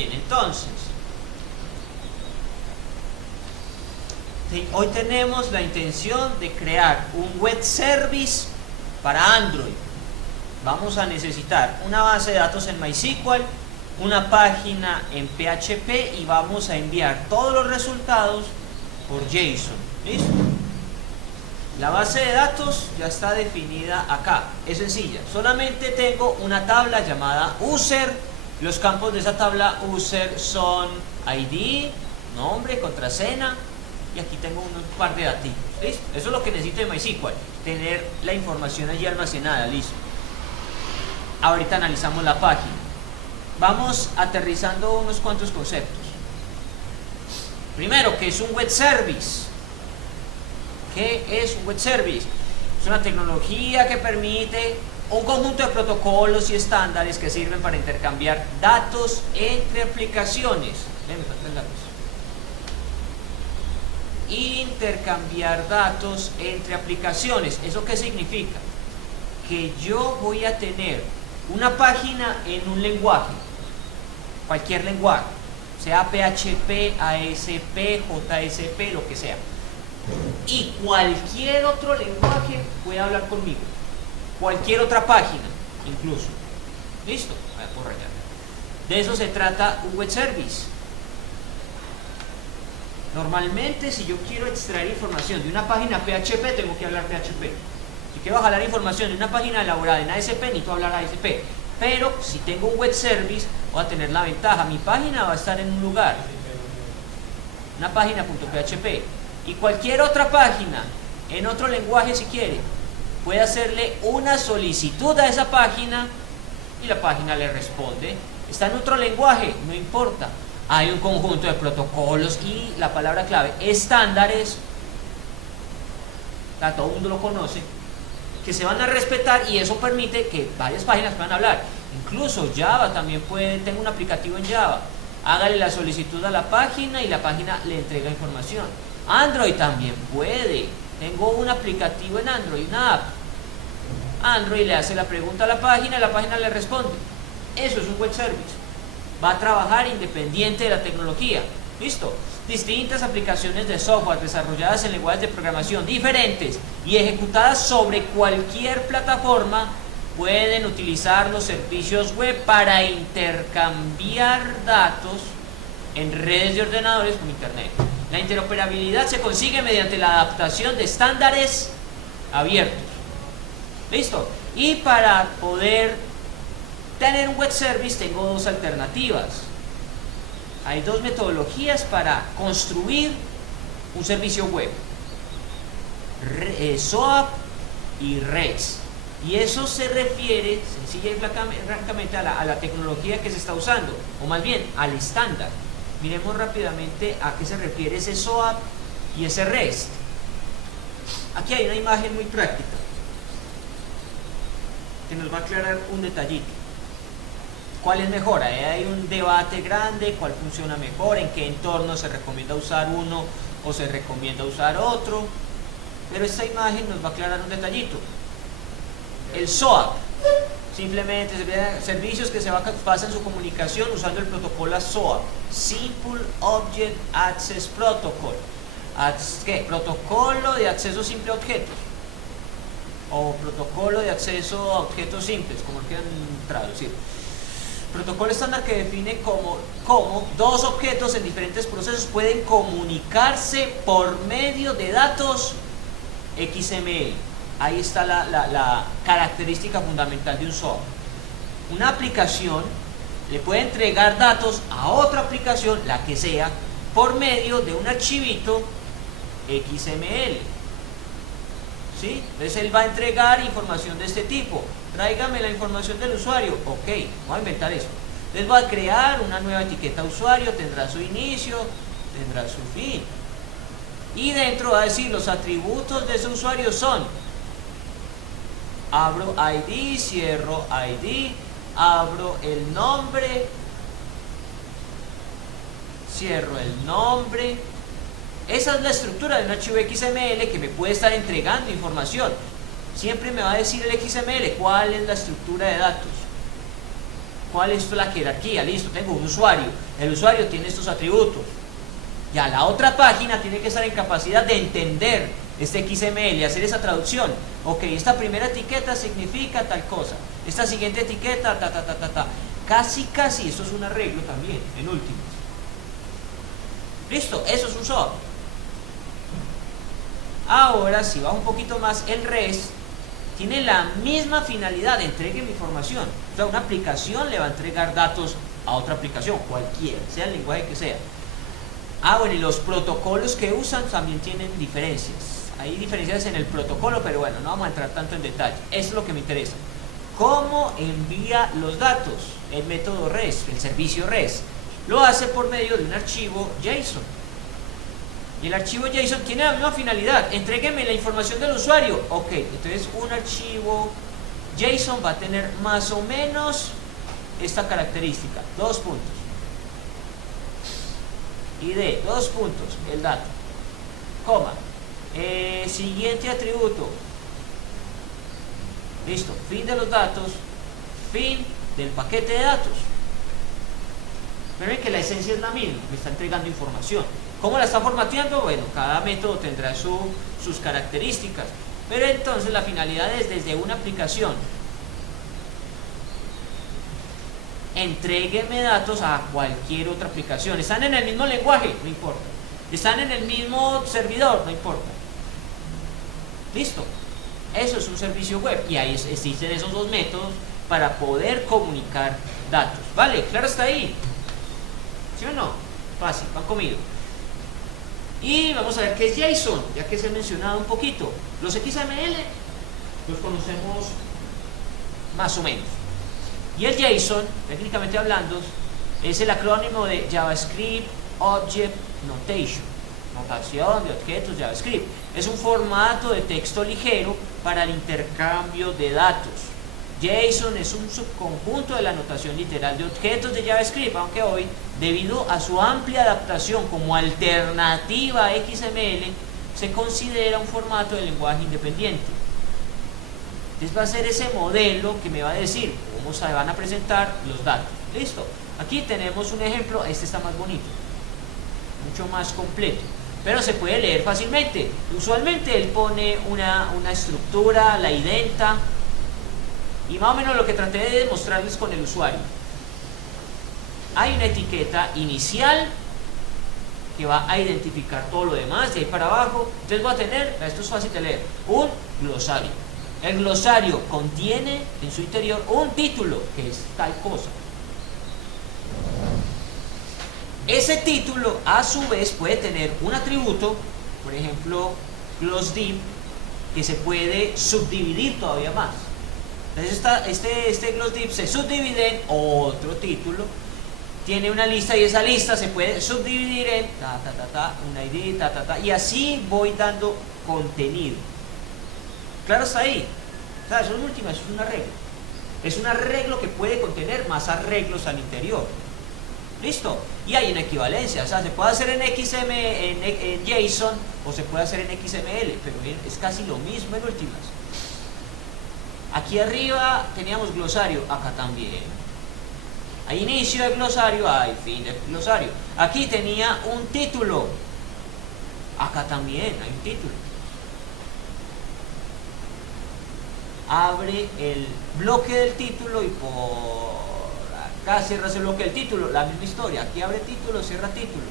bien, entonces hoy tenemos la intención de crear un web service para Android. Vamos a necesitar una base de datos en MySQL, una página en PHP y vamos a enviar todos los resultados por JSON. ¿Listo? La base de datos ya está definida acá, es sencilla. Solamente tengo una tabla llamada user. Los campos de esa tabla user son ID, nombre, contraseña. Y aquí tengo un par de datos. ¿Listo? Eso es lo que necesito de MySQL, tener la información allí almacenada. Listo. Ahorita analizamos la página. Vamos aterrizando unos cuantos conceptos. Primero, ¿qué es un web service? ¿Qué es un web service? Es una tecnología que permite un conjunto de protocolos y estándares que sirven para intercambiar datos entre aplicaciones. Intercambiar datos entre aplicaciones. ¿Eso qué significa? Que yo voy a tener una página en un lenguaje, cualquier lenguaje, sea PHP, ASP, JSP, lo que sea, y cualquier otro lenguaje puede hablar conmigo, cualquier otra página incluso. ¿Listo? De eso se trata un web service. Normalmente, si yo quiero extraer información de una página PHP, tengo que hablar PHP. Si quiero jalar información de una página elaborada en ASP, necesito hablar ASP. Pero si tengo un web service, voy a tener la ventaja. Mi página va a estar en un lugar, una página.php, y cualquier otra página en otro lenguaje, si quiere, puede hacerle una solicitud a esa página y la página le responde. Está en otro lenguaje, no importa. Hay un conjunto de protocolos y la palabra clave, estándares, todo el mundo lo conoce, que se van a respetar, y eso permite que varias páginas puedan hablar. Incluso Java también puede, tengo un aplicativo en Java, hágale la solicitud a la página y la página le entrega información. Android también puede, tengo un aplicativo en Android, una app. Android le hace la pregunta a la página y la página le responde. Eso es un web service. Va a trabajar independiente de la tecnología. ¿Listo? Distintas aplicaciones de software desarrolladas en lenguajes de programación diferentes y ejecutadas sobre cualquier plataforma pueden utilizar los servicios web para intercambiar datos en redes de ordenadores con Internet. La interoperabilidad se consigue mediante la adaptación de estándares abiertos. ¿Listo? Y para poder tener un web service tengo dos alternativas. Hay dos metodologías para construir un servicio web: SOAP y REST. Y eso se refiere sencilla y francamente a la tecnología que se está usando, o más bien al estándar. Miremos rápidamente a qué se refiere ese SOAP y ese REST. Aquí hay una imagen muy práctica que nos va a aclarar un detallito. ¿Cuál es mejor? Hay un debate grande, cuál funciona mejor, en qué entorno se recomienda usar uno o se recomienda usar otro. Pero esta imagen nos va a aclarar un detallito. El SOAP, simplemente servicios que se basan su comunicación usando el protocolo SOAP, Simple Object Access Protocol. ¿Qué? Protocolo de acceso simple a objetos, o protocolo de acceso a objetos simples, como lo quieran traducir. Protocolo estándar que define cómo dos objetos en diferentes procesos pueden comunicarse por medio de datos XML. Ahí está la característica fundamental de un SOAP. Una aplicación le puede entregar datos a otra aplicación, la que sea, por medio de un archivito XML. ¿Sí? Entonces él va a entregar información de este tipo. Tráigame la información del usuario. Ok, voy a inventar eso. Entonces va a crear una nueva etiqueta usuario, tendrá su inicio, tendrá su fin. Y dentro va a decir los atributos de ese usuario son: abro ID, cierro ID, abro el nombre, cierro el nombre. Esa es la estructura de un archivo XML que me puede estar entregando información. Siempre me va a decir el XML cuál es la estructura de datos. ¿Cuál es la jerarquía? Listo, tengo un usuario. El usuario tiene estos atributos. Ya la otra página tiene que estar en capacidad de entender este XML y hacer esa traducción. Ok, esta primera etiqueta significa tal cosa. Esta siguiente etiqueta, ta. Casi, esto es un arreglo también, en últimas. Listo, eso es un SOAP. Ahora, si bajo un poquito más, el REST tiene la misma finalidad, entregue mi información. O sea, una aplicación le va a entregar datos a otra aplicación, cualquiera, sea el lenguaje que sea. Bueno, y los protocolos que usan también tienen diferencias. Hay diferencias en el protocolo, pero bueno, no vamos a entrar tanto en detalle. Eso es lo que me interesa. ¿Cómo envía los datos? El método REST, el servicio REST. Lo hace por medio de un archivo JSON. Y el archivo JSON tiene la misma finalidad. Entrégueme la información del usuario. Ok, entonces un archivo JSON va a tener más o menos esta característica. 2 puntos. ID, 2 puntos, el dato. Coma. Siguiente atributo. Listo. Fin de los datos. Fin del paquete de datos. Ven que la esencia es la misma. Me está entregando información. ¿Cómo la está formateando? Bueno, cada método tendrá sus características. Pero entonces la finalidad es desde una aplicación. Entrégueme datos a cualquier otra aplicación. ¿Están en el mismo lenguaje? No importa. ¿Están en el mismo servidor? No importa. Listo. Eso es un servicio web. Y ahí existen esos dos métodos para poder comunicar datos. ¿Vale? ¿Claro hasta ahí? ¿Sí o no? Fácil, van conmigo. Y vamos a ver qué es JSON, ya que se ha mencionado un poquito. Los XML los conocemos más o menos. Y el JSON, técnicamente hablando, es el acrónimo de JavaScript Object Notation, notación de objetos JavaScript. Es un formato de texto ligero para el intercambio de datos. JSON es un subconjunto de la notación literal de objetos de JavaScript, aunque hoy, debido a su amplia adaptación como alternativa a XML, se considera un formato de lenguaje independiente. Entonces va a ser ese modelo que me va a decir cómo se van a presentar los datos. Listo. Aquí tenemos un ejemplo, este está más bonito, mucho más completo, pero se puede leer fácilmente. Usualmente él pone una estructura, la identa, y más o menos lo que traté de demostrarles con el usuario. Hay una etiqueta inicial que va a identificar todo lo demás, de ahí para abajo. Entonces voy a tener, esto es fácil de leer, un glosario. El glosario contiene en su interior un título, que es tal cosa. Ese título, a su vez, puede tener un atributo, por ejemplo, glosdiv, que se puede subdividir todavía más. Entonces este glosdiv se subdivide en otro título, tiene una lista y esa lista se puede subdividir en un ID, y así voy dando contenido. Claro, está ahí. Claro, eso es última, eso es un arreglo. Es un arreglo que puede contener más arreglos al interior. ¿Listo? Y hay una equivalencia, o sea, se puede hacer en en JSON o se puede hacer en XML, pero es casi lo mismo en últimas. Aquí arriba teníamos glosario, acá también. Hay inicio de glosario, hay fin de glosario. Aquí tenía un título, acá también hay un título. Abre el bloque del título y por acá cierras el bloque del título, la misma historia. Aquí abre título, cierra título.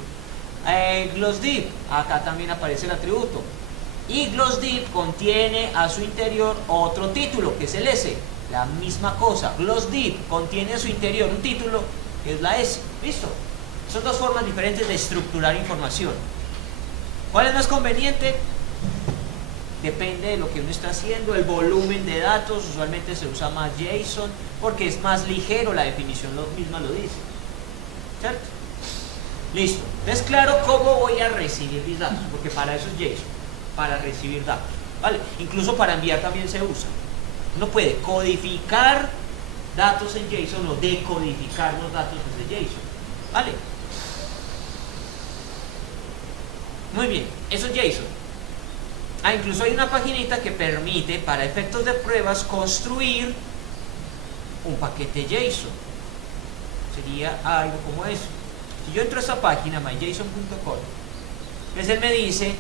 Glossdiv, acá también aparece el atributo. Y Glossdiv contiene a su interior otro título, que es el S. La misma cosa. Glossdiv contiene a su interior un título, que es la S. ¿Listo? Son dos formas diferentes de estructurar información. ¿Cuál es más conveniente? Depende de lo que uno está haciendo, el volumen de datos. Usualmente se usa más JSON porque es más ligero, la definición misma lo dice. ¿Cierto? Listo. Entonces, claro, ¿cómo voy a recibir mis datos? Porque para eso es JSON, para recibir datos. ¿Vale? Incluso para enviar también se usa. Uno puede codificar datos en JSON o decodificar los datos desde JSON. ¿Vale? Muy bien, eso es JSON. Incluso hay una paginita que permite, para efectos de pruebas, construir un paquete JSON. sería algo como eso. Si yo entro a esta página, myjson.com, pues él me dice,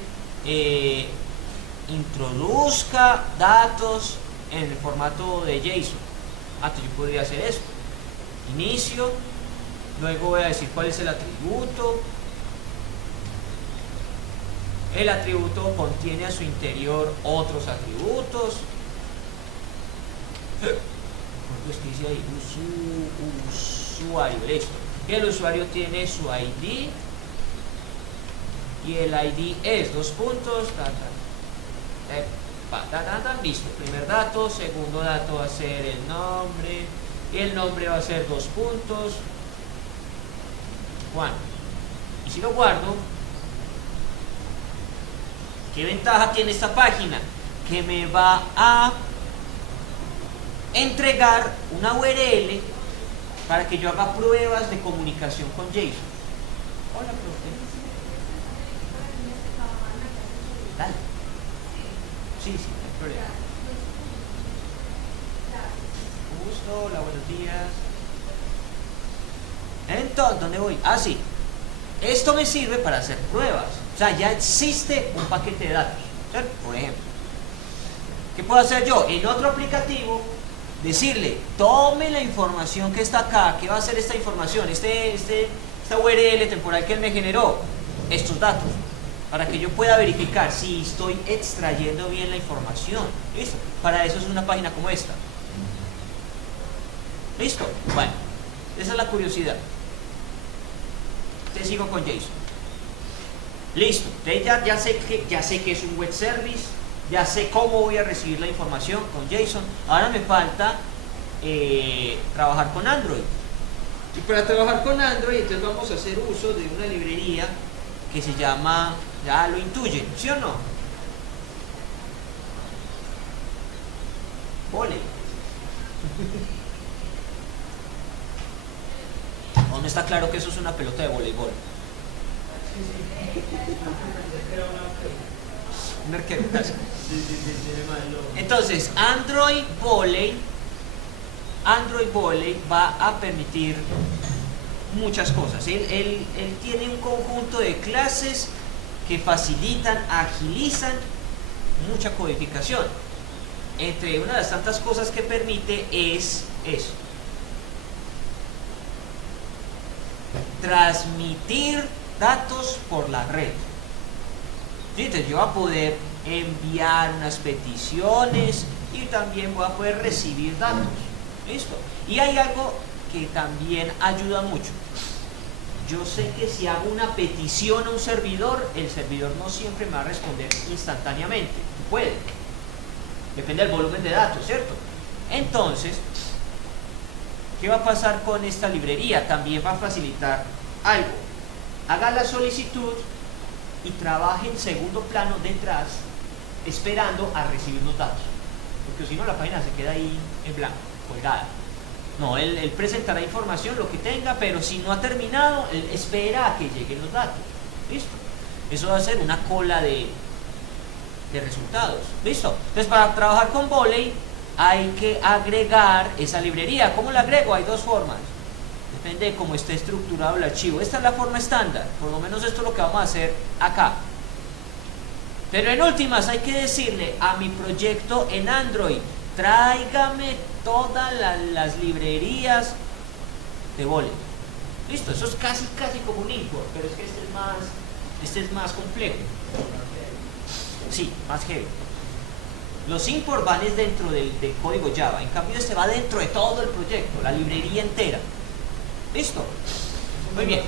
introduzca datos en el formato de JSON. Entonces yo podría hacer esto. Inicio, luego voy a decir cuál es el atributo. El atributo contiene a su interior otros atributos. ¿Cuánto es que dice ahí? Usuario, listo. Y el usuario tiene su ID. Y el ID es dos puntos. Listo. Primer dato, segundo dato va a ser el nombre. Y el nombre va a ser dos puntos. Juan. Y si lo guardo, ¿qué ventaja tiene esta página? Que me va a entregar una URL para que yo haga pruebas de comunicación con JSON. Hola, profe. Dale. Sí, no hay problema. Gusto, hola, buenos días. Entonces, ¿dónde voy? Ah, sí. Esto me sirve para hacer pruebas. O sea, ya existe un paquete de datos, ¿cierto? Por ejemplo. ¿Qué puedo hacer yo? En otro aplicativo, decirle, tome la información que está acá. ¿Qué va a hacer esta información? Esta URL temporal que él me generó. Estos datos. Para que yo pueda verificar si estoy extrayendo bien la información. ¿Listo? Para eso es una página como esta. ¿Listo? Bueno, esa es la curiosidad. Te sigo con JSON. Listo. Ya sé que es un web service. Ya sé cómo voy a recibir la información con JSON. Ahora me falta trabajar con Android. Y para trabajar con Android, entonces vamos a hacer uso de una librería que se llama, ya lo intuyen, ¿sí o no? Volley. ¿Dónde está claro que eso es una pelota de voleibol? Un arquero, casi. Entonces, Android Volley va a permitir muchas cosas. Él tiene un conjunto de clases que facilitan, agilizan mucha codificación. Entre una de las tantas cosas que permite es eso: transmitir datos por la red. Entonces yo voy a poder enviar unas peticiones y también voy a poder recibir datos. ¿Listo? Y hay algo que también ayuda mucho. Yo sé que si hago una petición a un servidor, el servidor no siempre me va a responder instantáneamente. Puede. Depende del volumen de datos, ¿cierto? Entonces, ¿qué va a pasar con esta librería? También va a facilitar algo. Haga la solicitud y trabaje en segundo plano detrás, esperando a recibir los datos. Porque si no, la página se queda ahí en blanco, colgada. No, él presentará información, lo que tenga, pero si no ha terminado, él espera a que lleguen los datos. ¿Listo? Eso va a ser una cola de resultados. ¿Listo? Entonces, para trabajar con Volley hay que agregar esa librería. ¿Cómo la agrego? Hay dos formas. Depende de cómo esté estructurado el archivo. Esta es la forma estándar. Por lo menos esto es lo que vamos a hacer acá. Pero en últimas hay que decirle a mi proyecto en Android, tráigame todas las librerías de Volley. Listo, eso es casi como un import, pero es que este es más complejo. Sí, más heavy. Los import van es dentro del código Java, en cambio este va dentro de todo el proyecto, la librería entera. ¿Listo? Muy bien.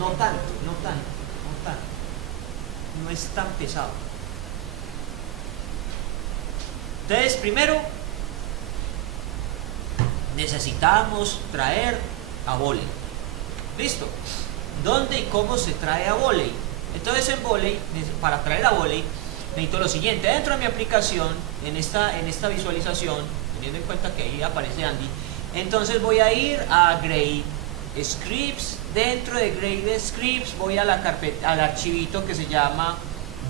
No tanto. No es tan pesado. Entonces, primero necesitamos traer a Volley. ¿Listo? ¿Dónde y cómo se trae a Volley? Entonces en Volley, para traer a Volley, necesito lo siguiente. Dentro de mi aplicación, en esta visualización, teniendo en cuenta que ahí aparece Andy, entonces voy a ir a Grade Scripts. Dentro de Grade Scripts voy a la carpeta, al archivito que se llama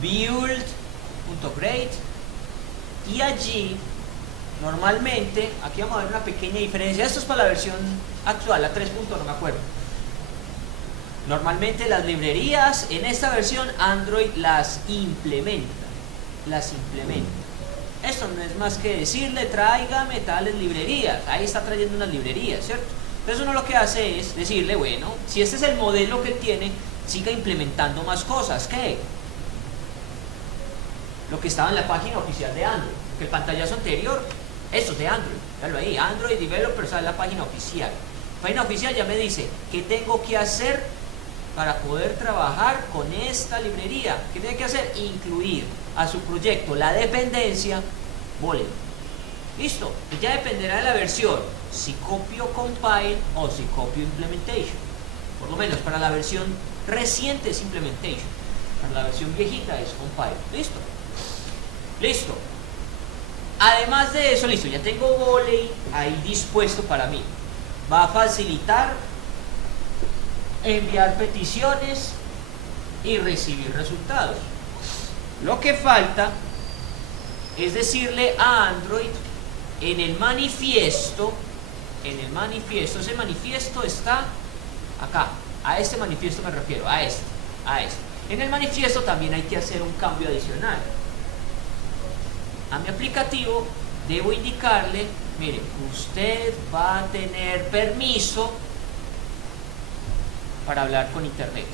build.grade, y allí normalmente, aquí vamos a ver una pequeña diferencia. Esto es para la versión actual, la 3. No me acuerdo. Normalmente las librerías en esta versión Android las implementa. Esto no es más que decirle tráigame tales librerías. Ahí está trayendo unas librerías, ¿cierto? Entonces uno lo que hace es decirle, bueno, si este es el modelo que tiene, siga implementando más cosas. ¿Qué? Lo que estaba en la página oficial de Android, que el pantallazo anterior, esto es de Android, véalo ahí, Android Developer, sale la página oficial. La página oficial ya me dice qué tengo que hacer para poder trabajar con esta librería. ¿Qué tiene que hacer? Incluir a su proyecto la dependencia Boolean. Listo, y ya dependerá de la versión, si copio compile o si copio implementation. Por lo menos para la versión reciente es implementation, para la versión viejita es compile. Listo. Listo. Además de eso, listo, ya tengo Volley ahí dispuesto para mí. Va a facilitar enviar peticiones y recibir resultados. Lo que falta es decirle a Android en el manifiesto, ese manifiesto está acá, a este manifiesto me refiero, a este. En el manifiesto también hay que hacer un cambio adicional. A mi aplicativo debo indicarle, mire, usted va a tener permiso para hablar con internet.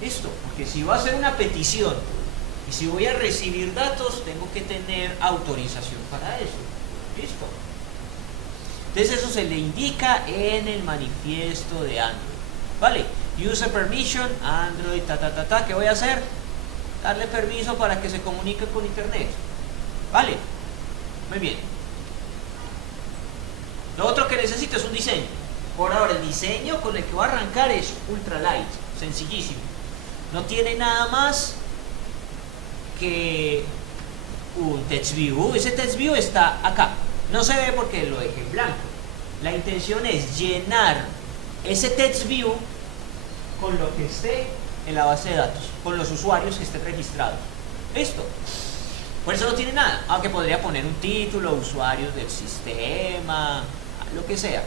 Listo, porque si voy a hacer una petición y si voy a recibir datos, tengo que tener autorización para eso. Listo. Entonces eso se le indica en el manifiesto de Android. Vale, user permission, Android, ¿qué voy a hacer? Darle permiso para que se comunique con internet. Vale, muy bien. Lo otro que necesito es un diseño. Por ahora el diseño con el que voy a arrancar es ultra light, sencillísimo. No tiene nada más que un text view. Ese text view está acá. No se ve porque lo dejé en blanco. La intención es llenar ese text view con lo que esté en la base de datos, con los usuarios que estén registrados. Listo. Por eso no tiene nada, aunque podría poner un título, usuarios del sistema, lo que sea.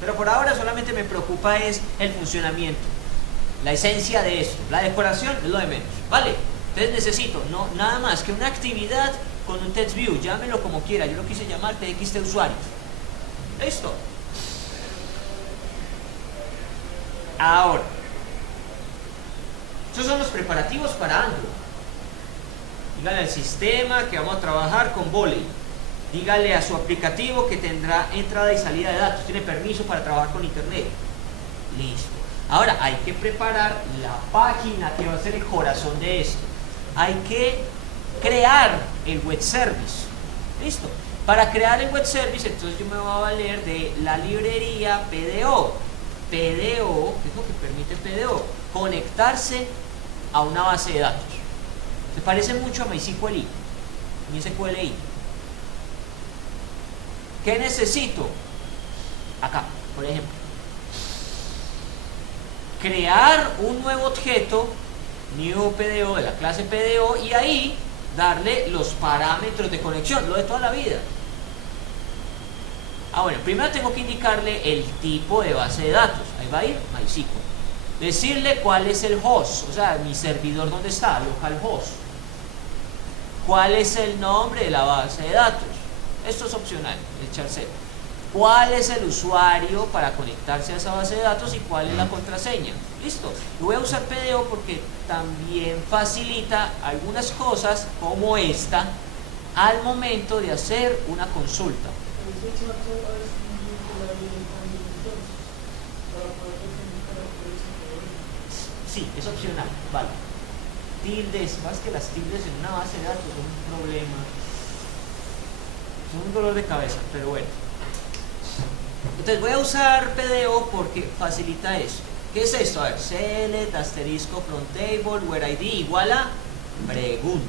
Pero por ahora solamente me preocupa es el funcionamiento, la esencia de esto. La decoración es lo de menos, ¿vale? Entonces necesito nada más que una actividad con un text view, llámelo como quiera, yo lo quise llamar txt usuarios. Listo. Ahora, estos son los preparativos para Android. Dígale al sistema que vamos a trabajar con Volley. Dígale a su aplicativo que tendrá entrada y salida de datos, tiene permiso para trabajar con internet. Listo. Ahora hay que preparar la página que va a ser el corazón de esto. Hay que crear el web service. Listo. Para crear el web service, entonces yo me voy a valer de la librería PDO. PDO, ¿qué es lo que permite PDO? Conectarse a una base de datos. Se parece mucho a MySQLi, MySQLi. ¿Qué necesito? Acá, por ejemplo. Crear un nuevo objeto, new PDO, de la clase PDO, y ahí darle los parámetros de conexión, lo de toda la vida. Bueno, primero tengo que indicarle el tipo de base de datos. Ahí va a ir MySQL. Decirle cuál es el host, o sea, mi servidor dónde está, localhost. ¿Cuál es el nombre de la base de datos? Esto es opcional, echar cero. ¿Cuál es el usuario para conectarse a esa base de datos y cuál es la contraseña? Listo. Yo voy a usar PDO porque también facilita algunas cosas como esta al momento de hacer una consulta. Sí, es opcional, vale. Tildes, más que las tildes en una base de datos son un problema, son un dolor de cabeza, pero bueno. Entonces voy a usar PDO porque facilita esto. ¿Qué es esto? A ver, select, asterisco, from table, where ID igual a pregunta.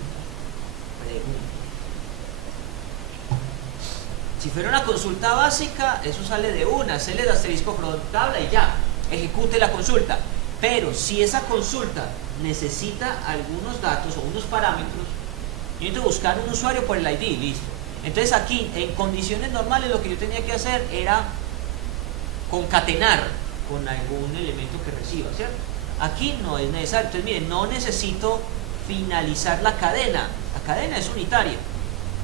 Si fuera una consulta básica, eso sale de una, select, asterisco, from tabla y ya, ejecute la consulta. Pero si esa consulta necesita algunos datos o unos parámetros, yo necesito buscar un usuario por el ID, listo. Entonces aquí, en condiciones normales, lo que yo tenía que hacer era concatenar con algún elemento que reciba, ¿cierto? Aquí no es necesario. Entonces miren, no necesito finalizar la cadena es unitaria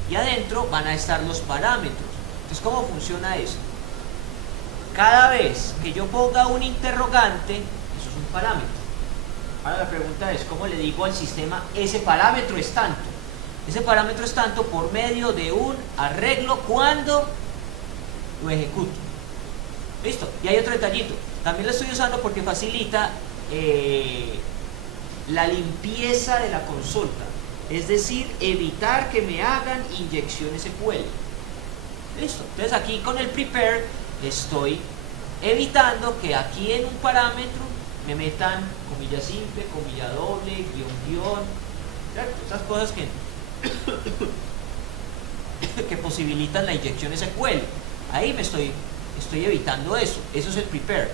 y adentro van a estar los parámetros. Entonces, ¿cómo funciona eso? Cada vez que yo ponga un interrogante, eso es un parámetro. Ahora la pregunta es, ¿cómo le digo al sistema ese parámetro es tanto? Ese parámetro es tanto por medio de un arreglo cuando lo ejecuto. ¿Listo? Y hay otro detallito. También lo estoy usando porque facilita la limpieza de la consulta. Es decir, evitar que me hagan inyecciones SQL. ¿Listo? Entonces aquí con el prepare estoy evitando que aquí en un parámetro me metan comilla simple, comilla doble, guión, ¿cierto? Esas cosas que posibilitan la inyección SQL. Ahí me estoy evitando eso. Eso es el prepare.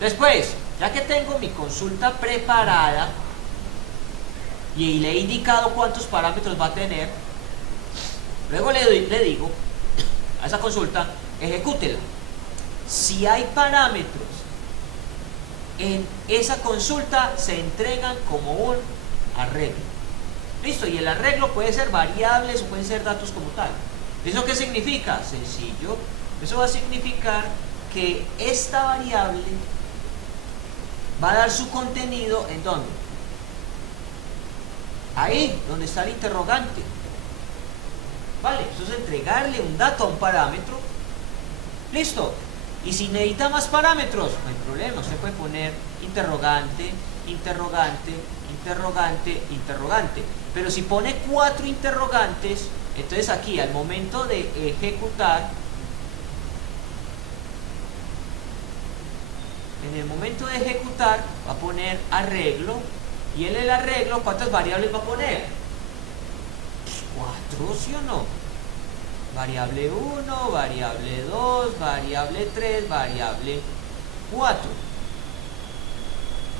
Después, ya que tengo mi consulta preparada y le he indicado cuántos parámetros va a tener, luego le digo a esa consulta, ejecútela. Si hay parámetros en esa consulta, se entregan como un arreglo. Listo, y el arreglo puede ser variables o pueden ser datos como tal. ¿Eso qué significa? Sencillo. Eso va a significar que esta variable va a dar su contenido ¿en dónde? Ahí, donde está el interrogante. Vale, eso es entregarle un dato a un parámetro. Listo. Y si necesita más parámetros, no hay problema. Usted puede poner interrogante, interrogante, interrogante, interrogante. Pero si pone 4 interrogantes, entonces aquí al momento de ejecutar, en el momento de ejecutar va a poner arreglo, y en el arreglo ¿cuántas variables va a poner? 4, ¿sí o no? Variable 1, variable 2, variable 3, variable 4.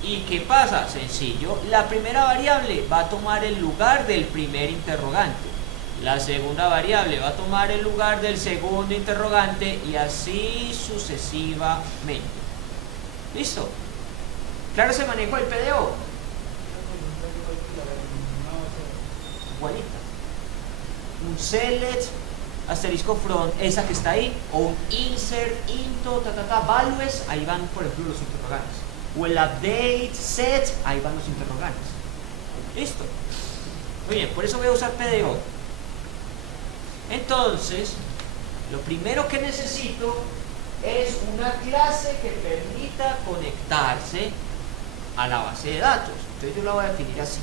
¿Y qué pasa? Sencillo, la primera variable va a tomar el lugar del primer interrogante, la segunda variable va a tomar el lugar del segundo interrogante y así sucesivamente. ¿Listo? ¿Claro ese manejo del PDO? Igualita. Un select asterisco from, esa que está ahí, o un insert into values, ahí van por ejemplo los interrogantes, o el update set, ahí van los interrogantes. Listo. Muy bien, por eso voy a usar PDO. Entonces, lo primero que necesito es una clase que permita conectarse a la base de datos. Entonces yo la voy a definir así.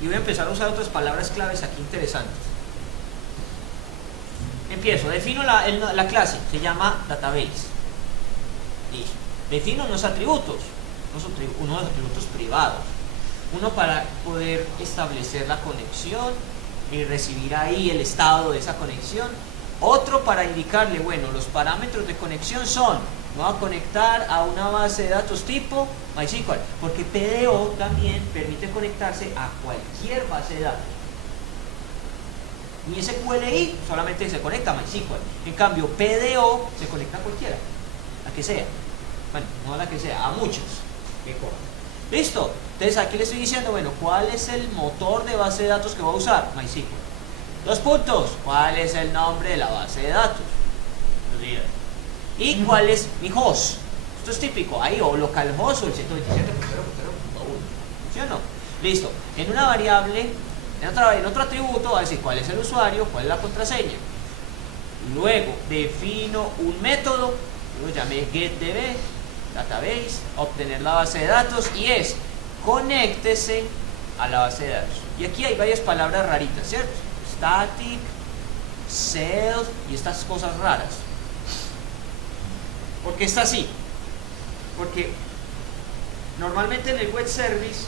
Y voy a empezar a usar otras palabras claves aquí interesantes. Empiezo, defino la clase, se llama database. Listo. Defino unos atributos, unos atributos privados. Uno para poder establecer la conexión y recibir ahí el estado de esa conexión. Otro para indicarle, bueno, los parámetros de conexión son, me voy a conectar a una base de datos tipo MySQL, porque PDO también permite conectarse a cualquier base de datos. Mi SQLi solamente se conecta a MySQL, en cambio PDO se conecta a cualquiera, la que sea. Bueno, no a la que sea, a muchas. Mejor. ¿Listo? Entonces aquí le estoy diciendo, bueno, ¿cuál es el motor de base de datos que voy a usar? MySQL. 2 puntos. ¿Cuál es el nombre de la base de datos? ¿Y cuál es mi host? Esto es típico, ahí o localhost o el 127.0.1. ¿Sí o no? Listo. En una variable, en otro atributo va a decir cuál es el usuario, cuál es la contraseña. Luego defino un método, lo llamé getDB, database, obtener la base de datos y es conéctese a la base de datos. Y aquí hay varias palabras raritas, ¿cierto? Static, self y estas cosas raras. ¿Por qué está así? Porque normalmente en el web service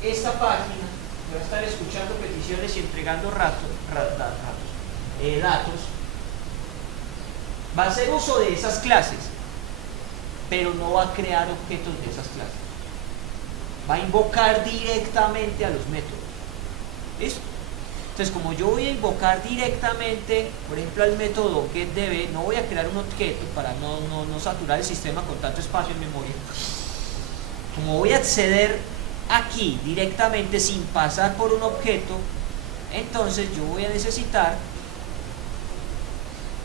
esta página va a estar escuchando peticiones y entregando datos, va a hacer uso de esas clases, pero no va a crear objetos de esas clases, va a invocar directamente a los métodos. ¿Listo? Entonces, como yo voy a invocar directamente, por ejemplo, al método getDB, no voy a crear un objeto para no saturar el sistema con tanto espacio en memoria. Como voy a acceder aquí directamente sin pasar por un objeto, entonces yo voy a necesitar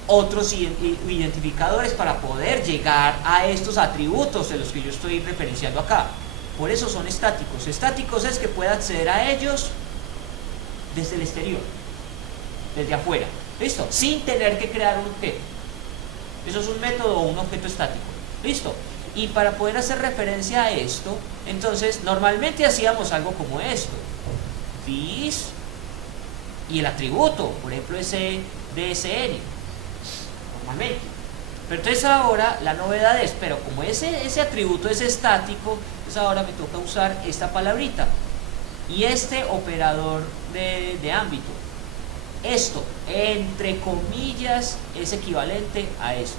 otros identificadores para poder llegar a estos atributos de los que yo estoy referenciando acá. Por eso son estáticos. Estáticos es que pueda acceder a ellos desde el exterior, desde afuera, ¿listo? Sin tener que crear un objeto. Eso es un método o un objeto estático, ¿listo? Y para poder hacer referencia a esto, entonces normalmente hacíamos algo como esto: this y el atributo, por ejemplo ese DSN, normalmente. Pero entonces ahora la novedad es, pero como ese atributo es estático, entonces ahora me toca usar esta palabrita y este operador de ámbito. Esto, entre comillas, es equivalente a esto,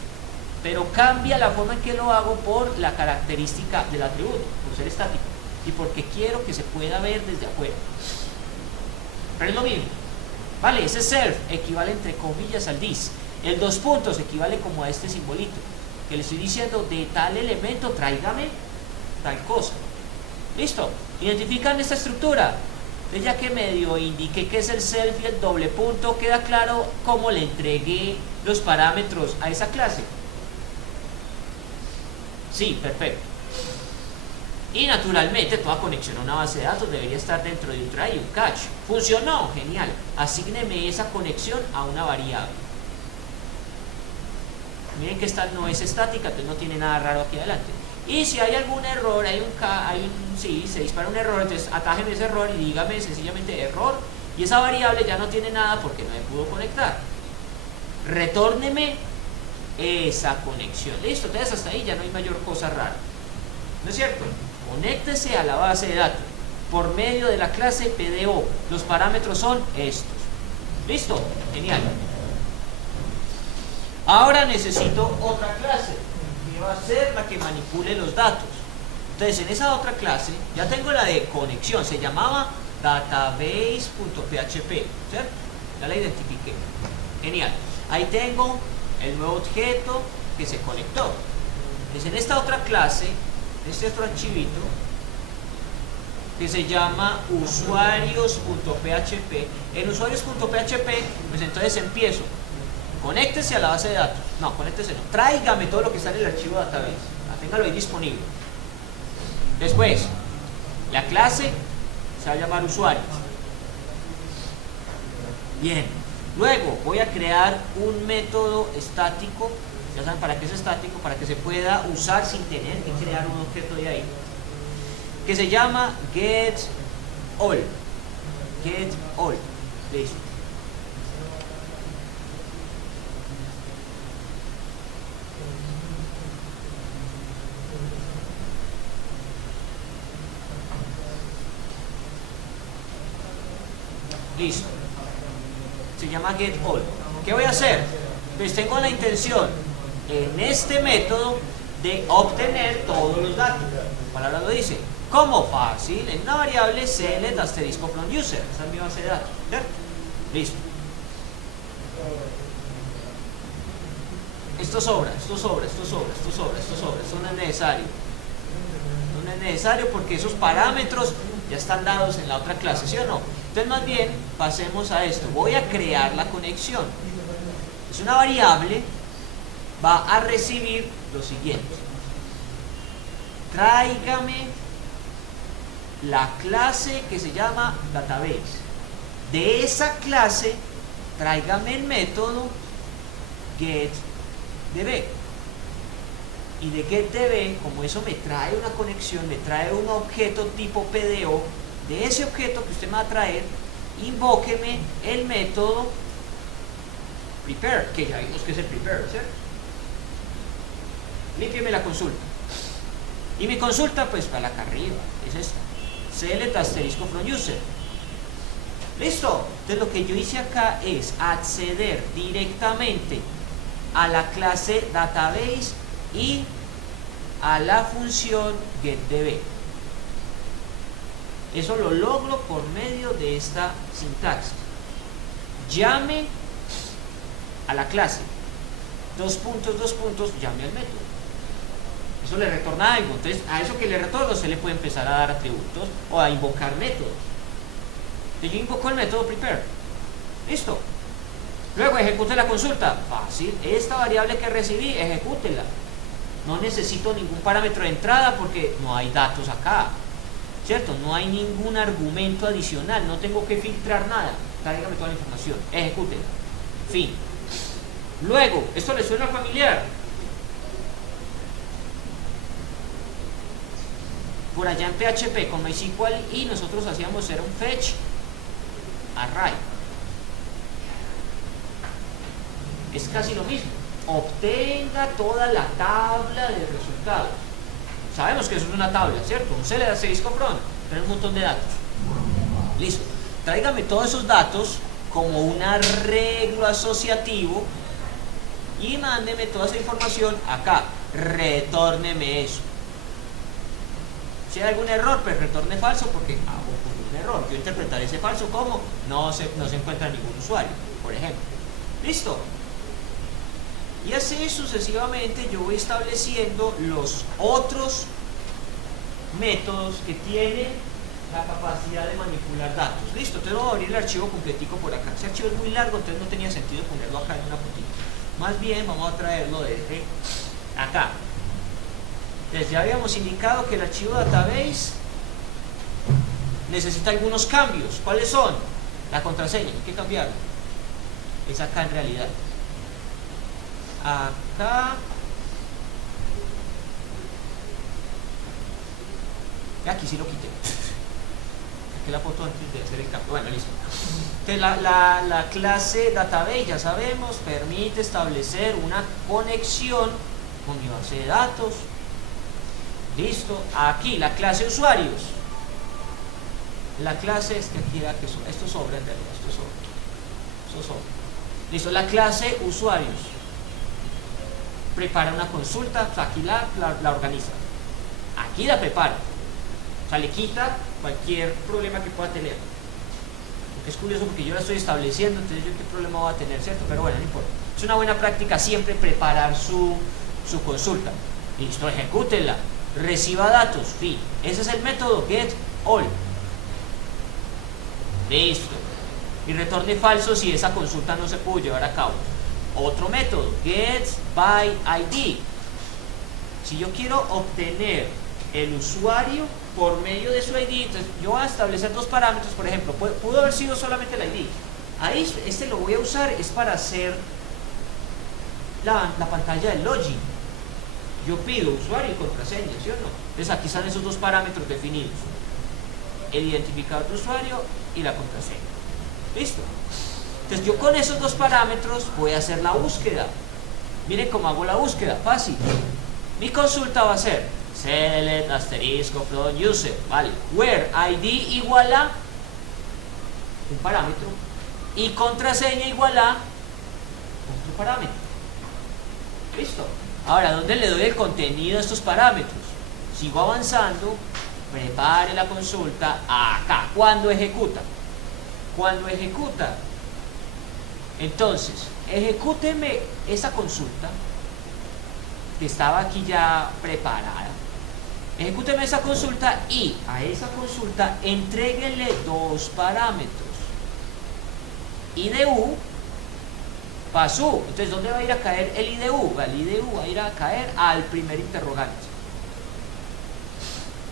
pero cambia la forma en que lo hago por la característica del atributo, por ser estático y porque quiero que se pueda ver desde afuera. Pero es lo mismo, ¿vale? Ese self equivale entre comillas al this. El dos puntos equivale como a este simbolito, que le estoy diciendo: de tal elemento tráigame tal cosa. ¿Listo? ¿Identifican esta estructura? Entonces, ya que medio indiqué que es el self y el doble punto, queda claro cómo le entregué los parámetros a esa clase. Sí, perfecto. Y naturalmente toda conexión a una base de datos debería estar dentro de un try y un catch. ¿Funcionó? Genial. Asígneme esa conexión a una variable. Miren que esta no es estática, entonces no tiene nada raro aquí adelante. Y si hay algún error, se dispara un error, entonces atájeme ese error y dígame sencillamente error, y esa variable ya no tiene nada porque no me pudo conectar. Retórneme esa conexión. Listo, entonces hasta ahí ya no hay mayor cosa rara, ¿no es cierto? Conéctese a la base de datos por medio de la clase PDO. Los parámetros son estos. ¿Listo? Genial. Ahora necesito otra clase que va a ser la que manipule los datos. Entonces, en esa otra clase ya tengo la de conexión, se llamaba database.php, ¿cierto? Ya la identifiqué. Genial. Ahí tengo el nuevo objeto que se conectó. Entonces, en esta otra clase, este otro archivito que se llama usuarios.php, en usuarios.php, pues entonces empiezo: conéctese a la base de datos. No, conéctese no. Tráigame todo lo que está en el archivo database. Téngalo ahí disponible. Después, la clase se va a llamar usuarios. Bien. Luego voy a crear un método estático. Ya saben para qué es estático, para que se pueda usar sin tener que crear un objeto de ahí, que se llama getAll. getAll. Listo. Listo. Se llama getAll. ¿Qué voy a hacer? Pues tengo la intención en este método de obtener todos los datos. La palabra lo dice. ¿Cómo? Fácil. En una variable select asterisco from user. Esa es mi base de datos. ¿Cierto? Listo. Esto sobra. Esto no es necesario. No es necesario porque esos parámetros ya están dados en la otra clase, ¿sí o no? Entonces, más bien, pasemos a esto. Voy a crear la conexión. Es una variable, va a recibir lo siguiente: tráigame la clase que se llama database. De esa clase, tráigame el método getDB. Y de getDB, como eso me trae una conexión, me trae un objeto tipo PDO, de ese objeto que usted me va a traer, invóqueme el método prepare, que ya vimos que es el prepare, ¿cierto? Límpieme la consulta. Y mi consulta, pues para la acá arriba, es esta: select asterisco from user. ¿Listo? Entonces lo que yo hice acá es acceder directamente a la clase database y a la función getDB. Eso lo logro por medio de esta sintaxis. llame a la clase, dos puntos, llame al método. Eso le retorna algo. Entonces, a eso que le retorna, se le puede empezar a dar atributos o a invocar métodos. Entonces, yo invoco el método prepare. Listo. Luego, ejecute la consulta. Fácil. Esta variable que recibí, ejecútela. No necesito ningún parámetro de entrada porque no hay datos acá. ¿Cierto? No hay ningún argumento adicional. No tengo que filtrar nada. Tráigame toda la información. Ejecútela. Fin. Luego, ¿esto le suena familiar? Por allá en PHP con MySQL y nosotros hacíamos era un fetch array. Es casi lo mismo. Obtenga toda la tabla de resultados. Sabemos que eso es una tabla, ¿cierto? Un CL de asterisco from, pero un montón de datos. Listo. Tráigame todos esos datos como un arreglo asociativo y mándeme toda esa información acá. Retórneme eso. Si hay algún error, pues retorne falso porque ocurrió un error. Yo interpretaré ese falso como no se encuentra ningún usuario, por ejemplo. ¿Listo? Y así sucesivamente yo voy estableciendo los otros métodos que tienen la capacidad de manipular datos. Listo, entonces vamos a abrir el archivo completico por acá. Ese archivo es muy largo, entonces no tenía sentido ponerlo acá en una fotito. Más bien vamos a traerlo desde acá. Entonces ya habíamos indicado que el archivo database necesita algunos cambios. ¿Cuáles son? La contraseña, hay que cambiarla. Es acá en realidad. Acá. Y aquí sí lo quité. Aquí la foto antes de hacer el cambio. Bueno, listo. Entonces la clase database, ya sabemos, permite establecer una conexión con mi base de datos. Listo. Aquí la clase usuarios. La clase es que aquí era que esto sobra en realidad, esto sobra. Listo. La clase usuarios prepara una consulta, aquí la organiza. Aquí la prepara. O sea, le quita cualquier problema que pueda tener. Porque es curioso porque yo la estoy estableciendo, entonces yo qué problema voy a tener, ¿cierto? Pero bueno, no importa. Es una buena práctica siempre preparar su consulta. Listo, ejecútela. Reciba datos, fin. Ese es el método get all. Listo. Y retorne falso si esa consulta no se pudo llevar a cabo. Otro método, get by ID. Si yo quiero obtener el usuario por medio de su ID, entonces yo voy a establecer dos parámetros, por ejemplo, pudo haber sido solamente el ID. Ahí este lo voy a usar es para hacer la pantalla del login. Yo pido usuario y contraseña, ¿sí o no? Entonces aquí están esos dos parámetros definidos. El identificador de usuario y la contraseña. ¿Listo? Entonces yo con esos dos parámetros voy a hacer la búsqueda. Miren cómo hago la búsqueda, fácil. Mi consulta va a ser select asterisco from user, ¿vale? Where ID igual a un parámetro y contraseña igual a otro parámetro. ¿Listo? Ahora, ¿dónde le doy el contenido a estos parámetros? Sigo avanzando, prepare la consulta acá. ¿Cuándo ejecuta? Cuando ejecuta, entonces, ejecúteme esa consulta que estaba aquí ya preparada. Ejecúteme esa consulta y a esa consulta entréguele dos parámetros. IDU, PASU. Entonces, ¿dónde va a ir a caer el IDU? El IDU va a ir a caer al primer interrogante.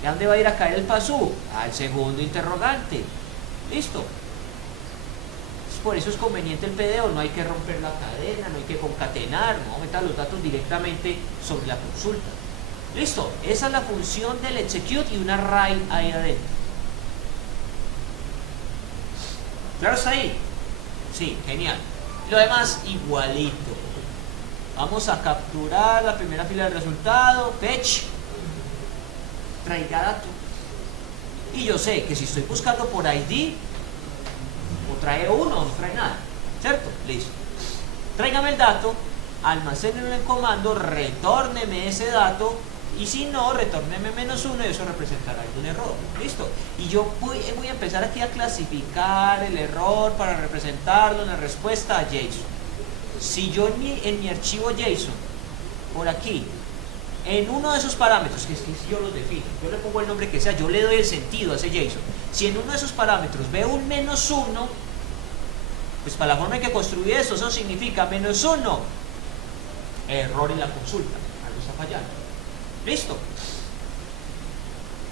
¿Y a dónde va a ir a caer el PASU? Al segundo interrogante. ¿Listo? Por eso es conveniente el PDO, no hay que romper la cadena, no hay que concatenar, no meter los datos directamente sobre la consulta. Listo, esa es la función del execute y un array ahí adentro. ¿Claro está ahí? Sí, genial. Lo demás igualito. Vamos a capturar la primera fila de resultado, fetch, traiga dato. Y yo sé que si estoy buscando por ID, o trae uno o no trae nada, ¿cierto? Listo. Tráigame el dato, almacénenlo en comando, retórneme ese dato Y si no, retorne m-1 y eso representará algún error. ¿Listo? Y yo voy a empezar aquí a clasificar el error para representarlo en la respuesta a JSON. Si yo en mi archivo JSON, por aquí, en uno de esos parámetros, que es que yo los defino, yo le pongo el nombre que sea, yo le doy el sentido a ese JSON. Si en uno de esos parámetros veo un -1, pues para la forma en que construí eso significa -1, error en la consulta, algo está fallando. ¿Listo?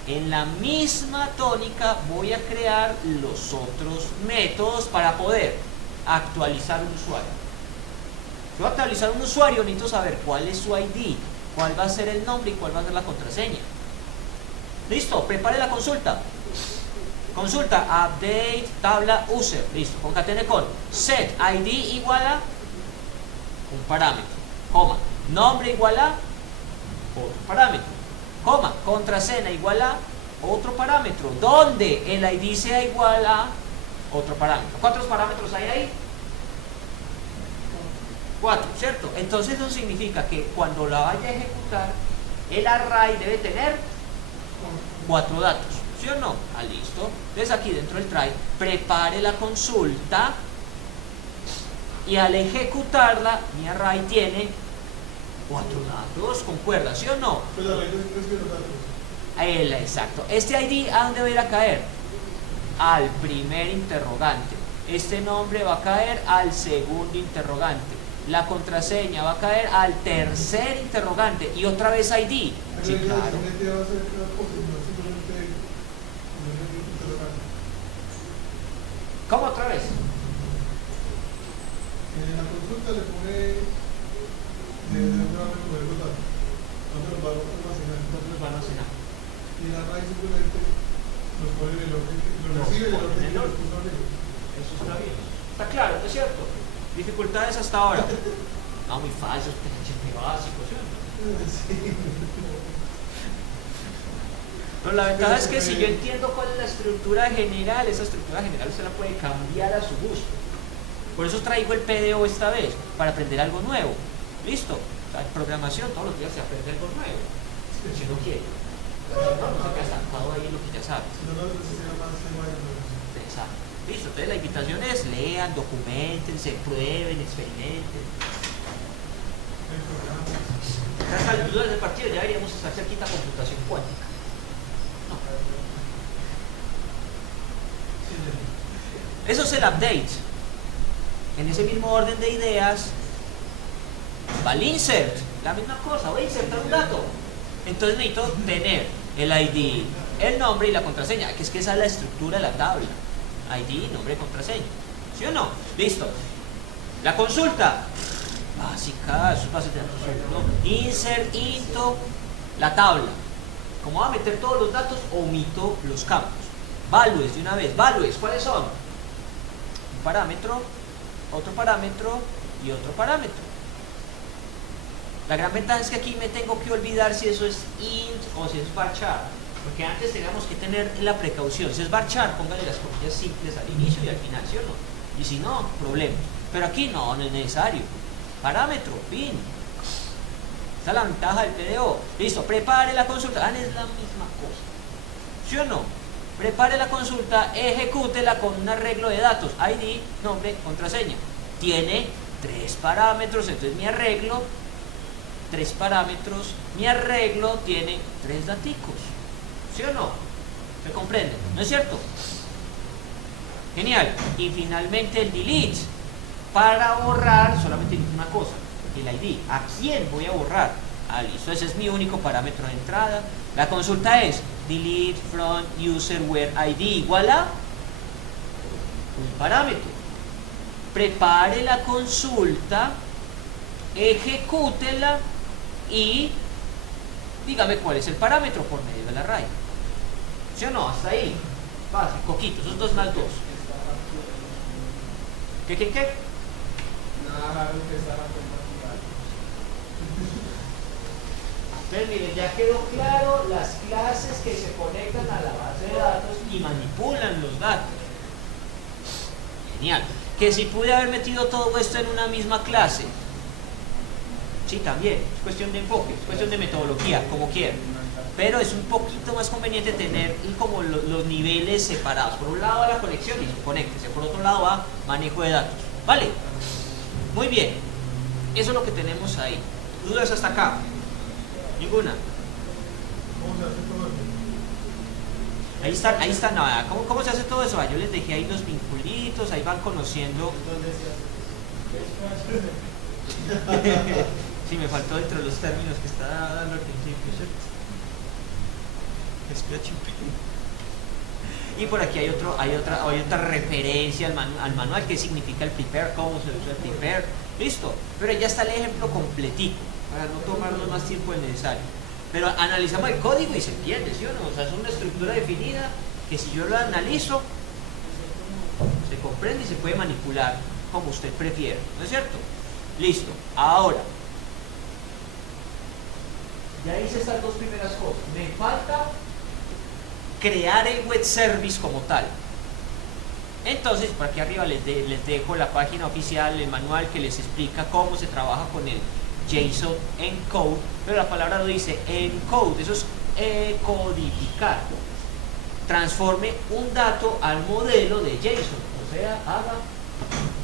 En la misma tónica voy a crear los otros métodos para poder actualizar un usuario. Si voy a actualizar un usuario, necesito saber cuál es su ID, cuál va a ser el nombre y cuál va a ser la contraseña. ¿Listo? Prepare la consulta. Consulta update tabla user. Listo. Concatene con set ID igual a un parámetro, coma, nombre igual a otro parámetro, coma, contraseña igual a otro parámetro, donde el ID sea igual a otro parámetro. ¿Cuántos parámetros hay ahí? 4, ¿cierto? Entonces eso significa que cuando la vaya a ejecutar, el array debe tener 4 datos, ¿sí o no? Ah, listo. Entonces aquí dentro del try, prepare la consulta y al ejecutarla, mi array tiene 4 datos, ¿concuerda? ¿Sí o no? Pues la raíz de los datos. Exacto. Este ID, ¿a dónde va a ir a caer? Al primer interrogante. Este nombre va a caer al segundo interrogante. La contraseña va a caer al tercer interrogante. Y otra vez ID. Sí, claro. ¿Cómo otra vez? En la consulta le pone los datos. ¿Dónde los va a almacenar? ¿Dónde los va a almacenar? Y la raíz simplemente los pone en el orden que los recibe y el orden que los puso arriba. Eso está bien. Está claro, ¿no es cierto? Dificultades hasta ahora. No, muy fácil, es básico, ¿sí? Pero la ventaja es que si yo entiendo cuál es la estructura general, esa estructura general se la puede cambiar a su gusto. Por eso traigo el PDO esta vez, para aprender algo nuevo. ¿Listo? O sea, en programación todos los días se aprende algo nuevo. Si uno quiere. No se queda estancado ahí en lo que ya sabes. Exacto. Listo, entonces la invitación es lean, documentense, prueben, experimenten. A estas alturas del partido ya deberíamos estar cerquita a computación cuántica. No. Eso es el update. En ese mismo orden de ideas va el insert, la misma cosa, voy a insertar un dato. Entonces necesito tener el ID, el nombre y la contraseña, que es esa es la estructura de la tabla. ID, nombre, contraseña. ¿Sí o no? Listo. La consulta básica, eso es base de datos. ¿No? Insert into la tabla. Como va a meter todos los datos, omito los campos. Values de una vez. Values, ¿cuáles son? Un parámetro, otro parámetro y otro parámetro. La gran ventaja es que aquí me tengo que olvidar si eso es int o si es varchar. Porque antes teníamos que tener la precaución. Si es varchar, póngale las comillas simples al inicio y al final, ¿sí o no? Y si no, problema. Pero aquí no es necesario. Parámetro, fin. Esa es la ventaja del PDO. Listo, prepare la consulta. Es la misma cosa. ¿Sí o no? Prepare la consulta, ejecútela con un arreglo de datos. ID, nombre, contraseña. Tiene 3 parámetros, entonces mi arreglo, 3 parámetros, mi arreglo tiene 3 daticos. ¿Sí o no? ¿Se comprende? ¿No es cierto? Genial. Y finalmente el delete. Para borrar solamente una cosa, el ID. ¿A quién voy a borrar? Ah, listo. Ese es mi único parámetro de entrada. La consulta es delete from user where ID igual a un parámetro. Prepare la consulta, ejecútela y dígame cuál es el parámetro por medio del array. ¿Sí o no? Hasta ahí. Fácil, coquito, esos 2 más 2. ¿Qué? Entonces miren, ya quedó claro las clases que se conectan a la base de datos y manipulan los datos. Genial. Que si pude haber metido todo esto en una misma clase. Sí, también, es cuestión de enfoque, es cuestión de metodología, como quieran. Pero es un poquito más conveniente tener como los niveles separados. Por un lado va la conexión y conéctese, por otro lado va manejo de datos. ¿Vale? Muy bien. Eso es lo que tenemos ahí. ¿Dudas hasta acá? Ninguna. ¿Cómo se hace todo eso? Ahí está nada. ¿Cómo se hace todo eso? Yo les dejé ahí los vinculitos, ahí van conociendo. Sí, me faltó dentro de los términos que está dando al principio, ¿cierto? Y por aquí hay otra referencia al manual, que significa el prepare, cómo se usa el prepare. Listo, pero ya está el ejemplo completico, para no tomarnos más tiempo del necesario. Pero analizamos el código y se entiende, ¿sí o no? O sea, es una estructura definida que si yo lo analizo, se comprende y se puede manipular como usted prefiera, ¿no es cierto? Listo, ahora, ya hice estas dos primeras cosas. Me falta crear el web service como tal. Entonces, por aquí arriba les dejo la página oficial, el manual que les explica cómo se trabaja con el JSON encode, pero la palabra lo dice encode, eso es codificar. Transforme un dato al modelo de JSON, o sea, haga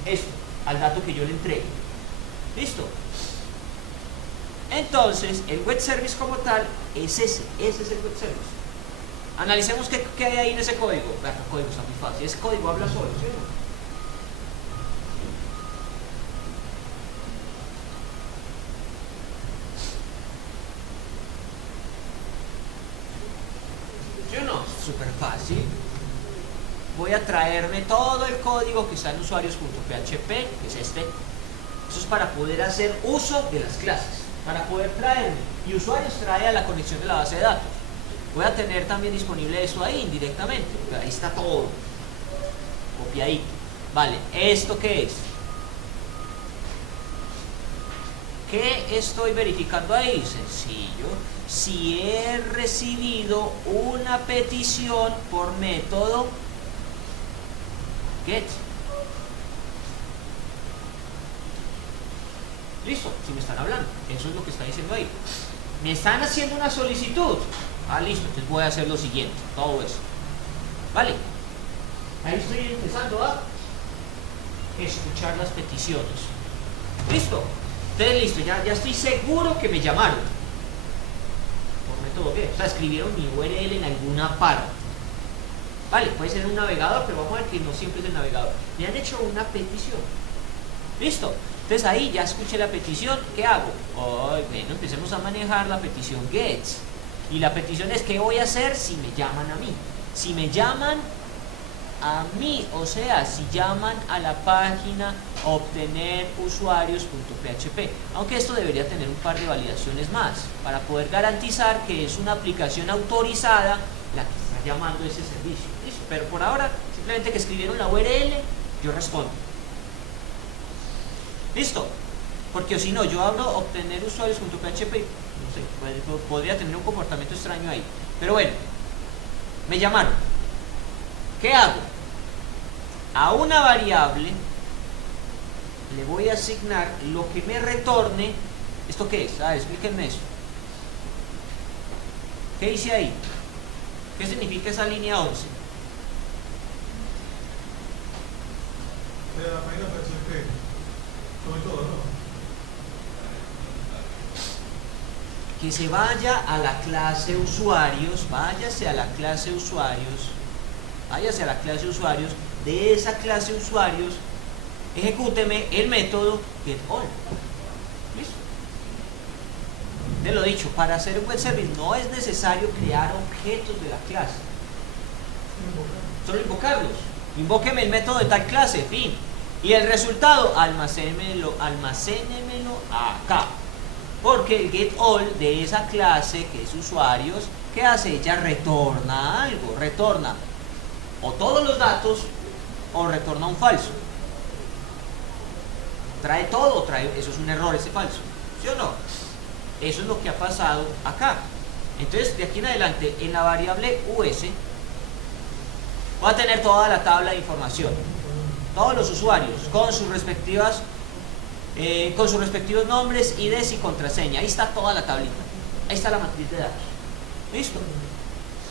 esto, al dato que yo le entregue. ¿Listo? Entonces, el web service como tal es ese es el web service. Analicemos qué hay ahí en ese código. Vean, el código está muy fácil. Ese código habla solo, ¿sí o no? ¿Sí o no? Súper fácil. Voy a traerme todo el código que está en usuarios.php, que es este. Eso es para poder hacer uso de las clases, para poder traerme. Y usuarios trae a la conexión de la base de datos. Voy a tener también disponible eso ahí indirectamente, porque ahí está todo copiadito. Vale, ¿esto qué es? ¿Qué estoy verificando ahí? Sencillo. Si he recibido una petición por método get. Listo, si me están hablando, eso es lo que está diciendo ahí. Me están haciendo una solicitud. Listo, entonces voy a hacer lo siguiente, todo eso. Vale, ahí estoy empezando a escuchar las peticiones. Listo, entonces listo, ya estoy seguro que me llamaron. Por método get, o sea, escribieron mi URL en alguna parte. Vale, puede ser un navegador, pero vamos a ver que no siempre es el navegador. Me han hecho una petición. Listo. Entonces ahí ya escuché la petición. ¿Qué hago? Bueno, empecemos a manejar la petición get. Y la petición es: ¿qué voy a hacer si me llaman a mí? Si me llaman a mí, o sea, si llaman a la página obtener usuarios.php. Aunque esto debería tener un par de validaciones más para poder garantizar que es una aplicación autorizada la que está llamando ese servicio. ¿Listo? Pero por ahora, simplemente que escribieron la URL, yo respondo. ¿Listo? Porque si no, yo hablo obtener usuarios.php, no sé, podría tener un comportamiento extraño ahí. Pero bueno, me llamaron. ¿Qué hago? A una variable le voy a asignar lo que me retorne. ¿Esto qué es? Explíquenme eso. ¿Qué hice ahí? ¿Qué significa esa línea 11? La página PHP, sobre todo, ¿no? Que se vaya a la clase usuarios, váyase a la clase usuarios, de esa clase usuarios, ejecúteme el método getAll. ¿Listo? De lo dicho, para hacer un web service no es necesario crear objetos de la clase, solo invocarlos. Invóqueme el método de tal clase, fin. Y el resultado, almacénemelo acá. Porque el getAll de esa clase, que es usuarios, ¿qué hace? Ella retorna algo, retorna o todos los datos o retorna un falso. Trae todo o trae, eso es un error, ese falso, ¿sí o no? Eso es lo que ha pasado acá. Entonces, de aquí en adelante, en la variable US, voy a tener toda la tabla de información, todos los usuarios con sus respectivas con sus respectivos nombres, IDs y contraseña. Ahí está toda la tablita. Ahí está la matriz de datos. ¿Listo?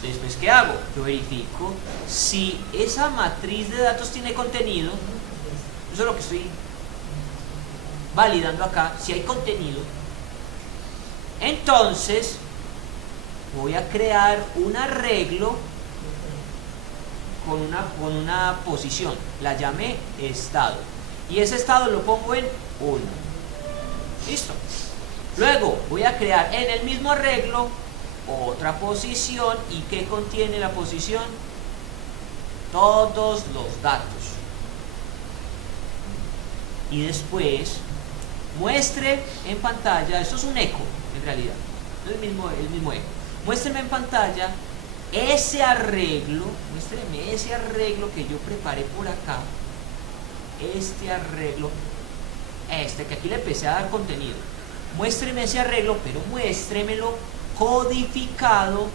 Después, ¿qué hago? Yo verifico si esa matriz de datos tiene contenido. Eso es lo que estoy validando acá. Si hay contenido, entonces voy a crear un arreglo con una posición. La llamé estado. Y ese estado lo pongo en 1. ¿Listo? Luego voy a crear en el mismo arreglo otra posición. ¿Y qué contiene la posición? Todos los datos. Y después muestre en pantalla, esto es un eco en realidad, no es el mismo eco. Muéstreme en pantalla ese arreglo, muéstreme ese arreglo que yo preparé por acá. Este arreglo, que aquí le empecé a dar contenido. Muéstreme ese arreglo, pero muéstremelo codificado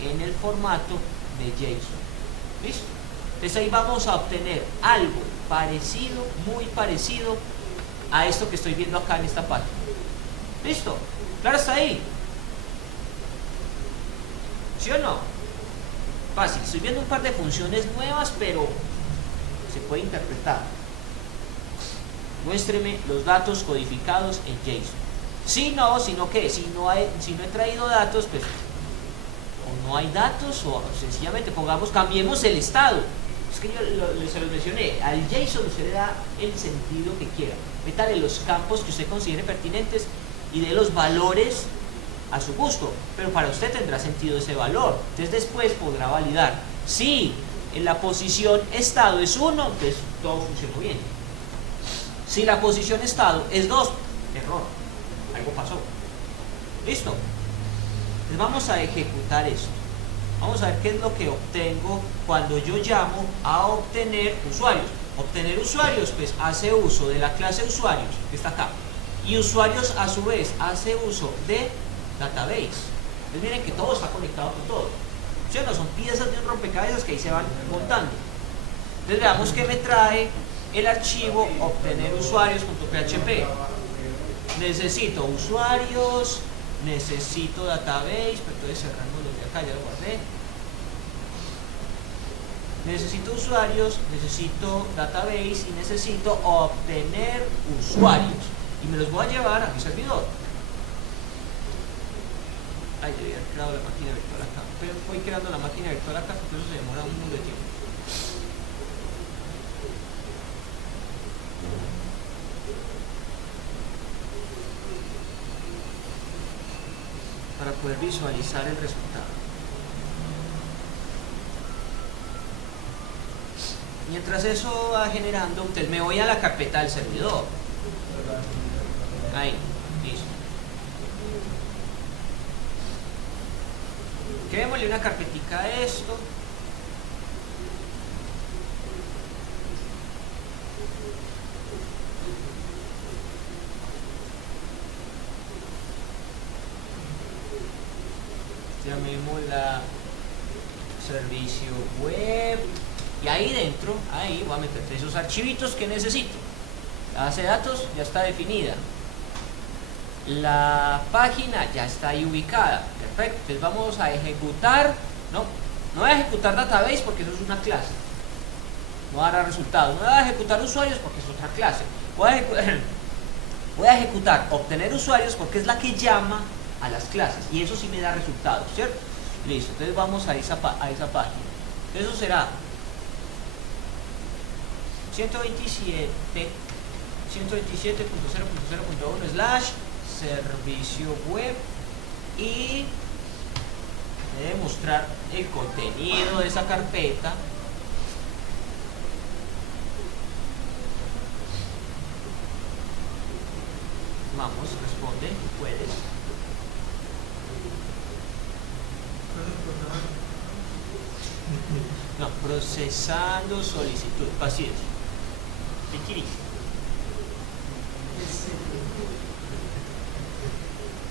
en el formato de JSON. ¿Listo? Entonces ahí vamos a obtener algo parecido, muy parecido a esto que estoy viendo acá en esta página. ¿Listo? ¿Claro está ahí? ¿Sí o no? Fácil. Estoy viendo un par de funciones nuevas, pero se puede interpretar. Muéstreme los datos codificados en JSON. Si no, sino que si no he traído datos, pues o no hay datos, o sencillamente cambiemos el estado. Es que yo se los mencioné, al JSON usted le da el sentido que quiera. Métale los campos que usted considere pertinentes y dé los valores a su gusto, pero para usted tendrá sentido ese valor. Entonces después podrá validar. Si en la posición estado es 1, entonces todo funcionó bien. Si la posición estado es 2, error, algo pasó. ¿Listo? Entonces vamos a ejecutar esto. Vamos a ver qué es lo que obtengo cuando yo llamo a obtener usuarios. Obtener usuarios, pues hace uso de la clase usuarios, que está acá. Y usuarios a su vez hace uso de database. Entonces miren que todo está conectado con todo. ¿Sí o no? Son piezas de un rompecabezas que ahí se van montando. Entonces veamos que me trae el archivo obtener usuarios.php. Necesito usuarios, necesito database, pero entonces cerramos los de acá, ya lo guardé. Necesito usuarios, necesito database y necesito obtener usuarios. Y me los voy a llevar a mi servidor. Ay, yo había creado la máquina virtual acá. Pero voy creando la máquina virtual acá porque eso se demora un mundo de tiempo. Para poder visualizar el resultado. Mientras eso va generando, entonces me voy a la carpeta del servidor. Ahí, listo. Creémosle una carpetica a esto. Llamémosla servicio web. Y ahí dentro, ahí voy a meter esos archivitos que necesito. La base de datos ya está definida. La página ya está ahí ubicada. Perfecto. Entonces vamos a ejecutar. No voy a ejecutar database porque eso es una clase. No dará resultados. No voy a ejecutar usuarios porque es otra clase. Voy a ejecutar obtener usuarios porque es la que llama a las clases. Y eso sí me da resultados, ¿cierto? Listo. Entonces vamos a esa página. Eso será 127.0.0.1/ servicio web y debe mostrar el contenido de esa carpeta. Vamos, responde, puedes. No, procesando solicitud, paciencia. ¿Qué quieres?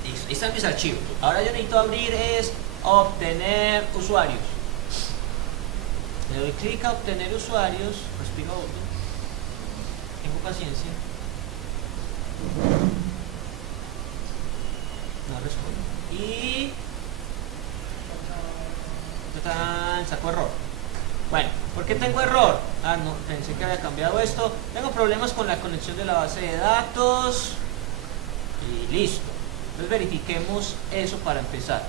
Listo, están mis archivos. Ahora yo necesito abrir es obtener usuarios. Le doy clic a obtener usuarios, respiro otro. Tengo paciencia. No responde. Y sacó error. Bueno, ¿por qué tengo error? Ah, no, pensé que había cambiado esto. Tengo problemas con la conexión de la base de datos. Y listo. Entonces verifiquemos eso para empezar.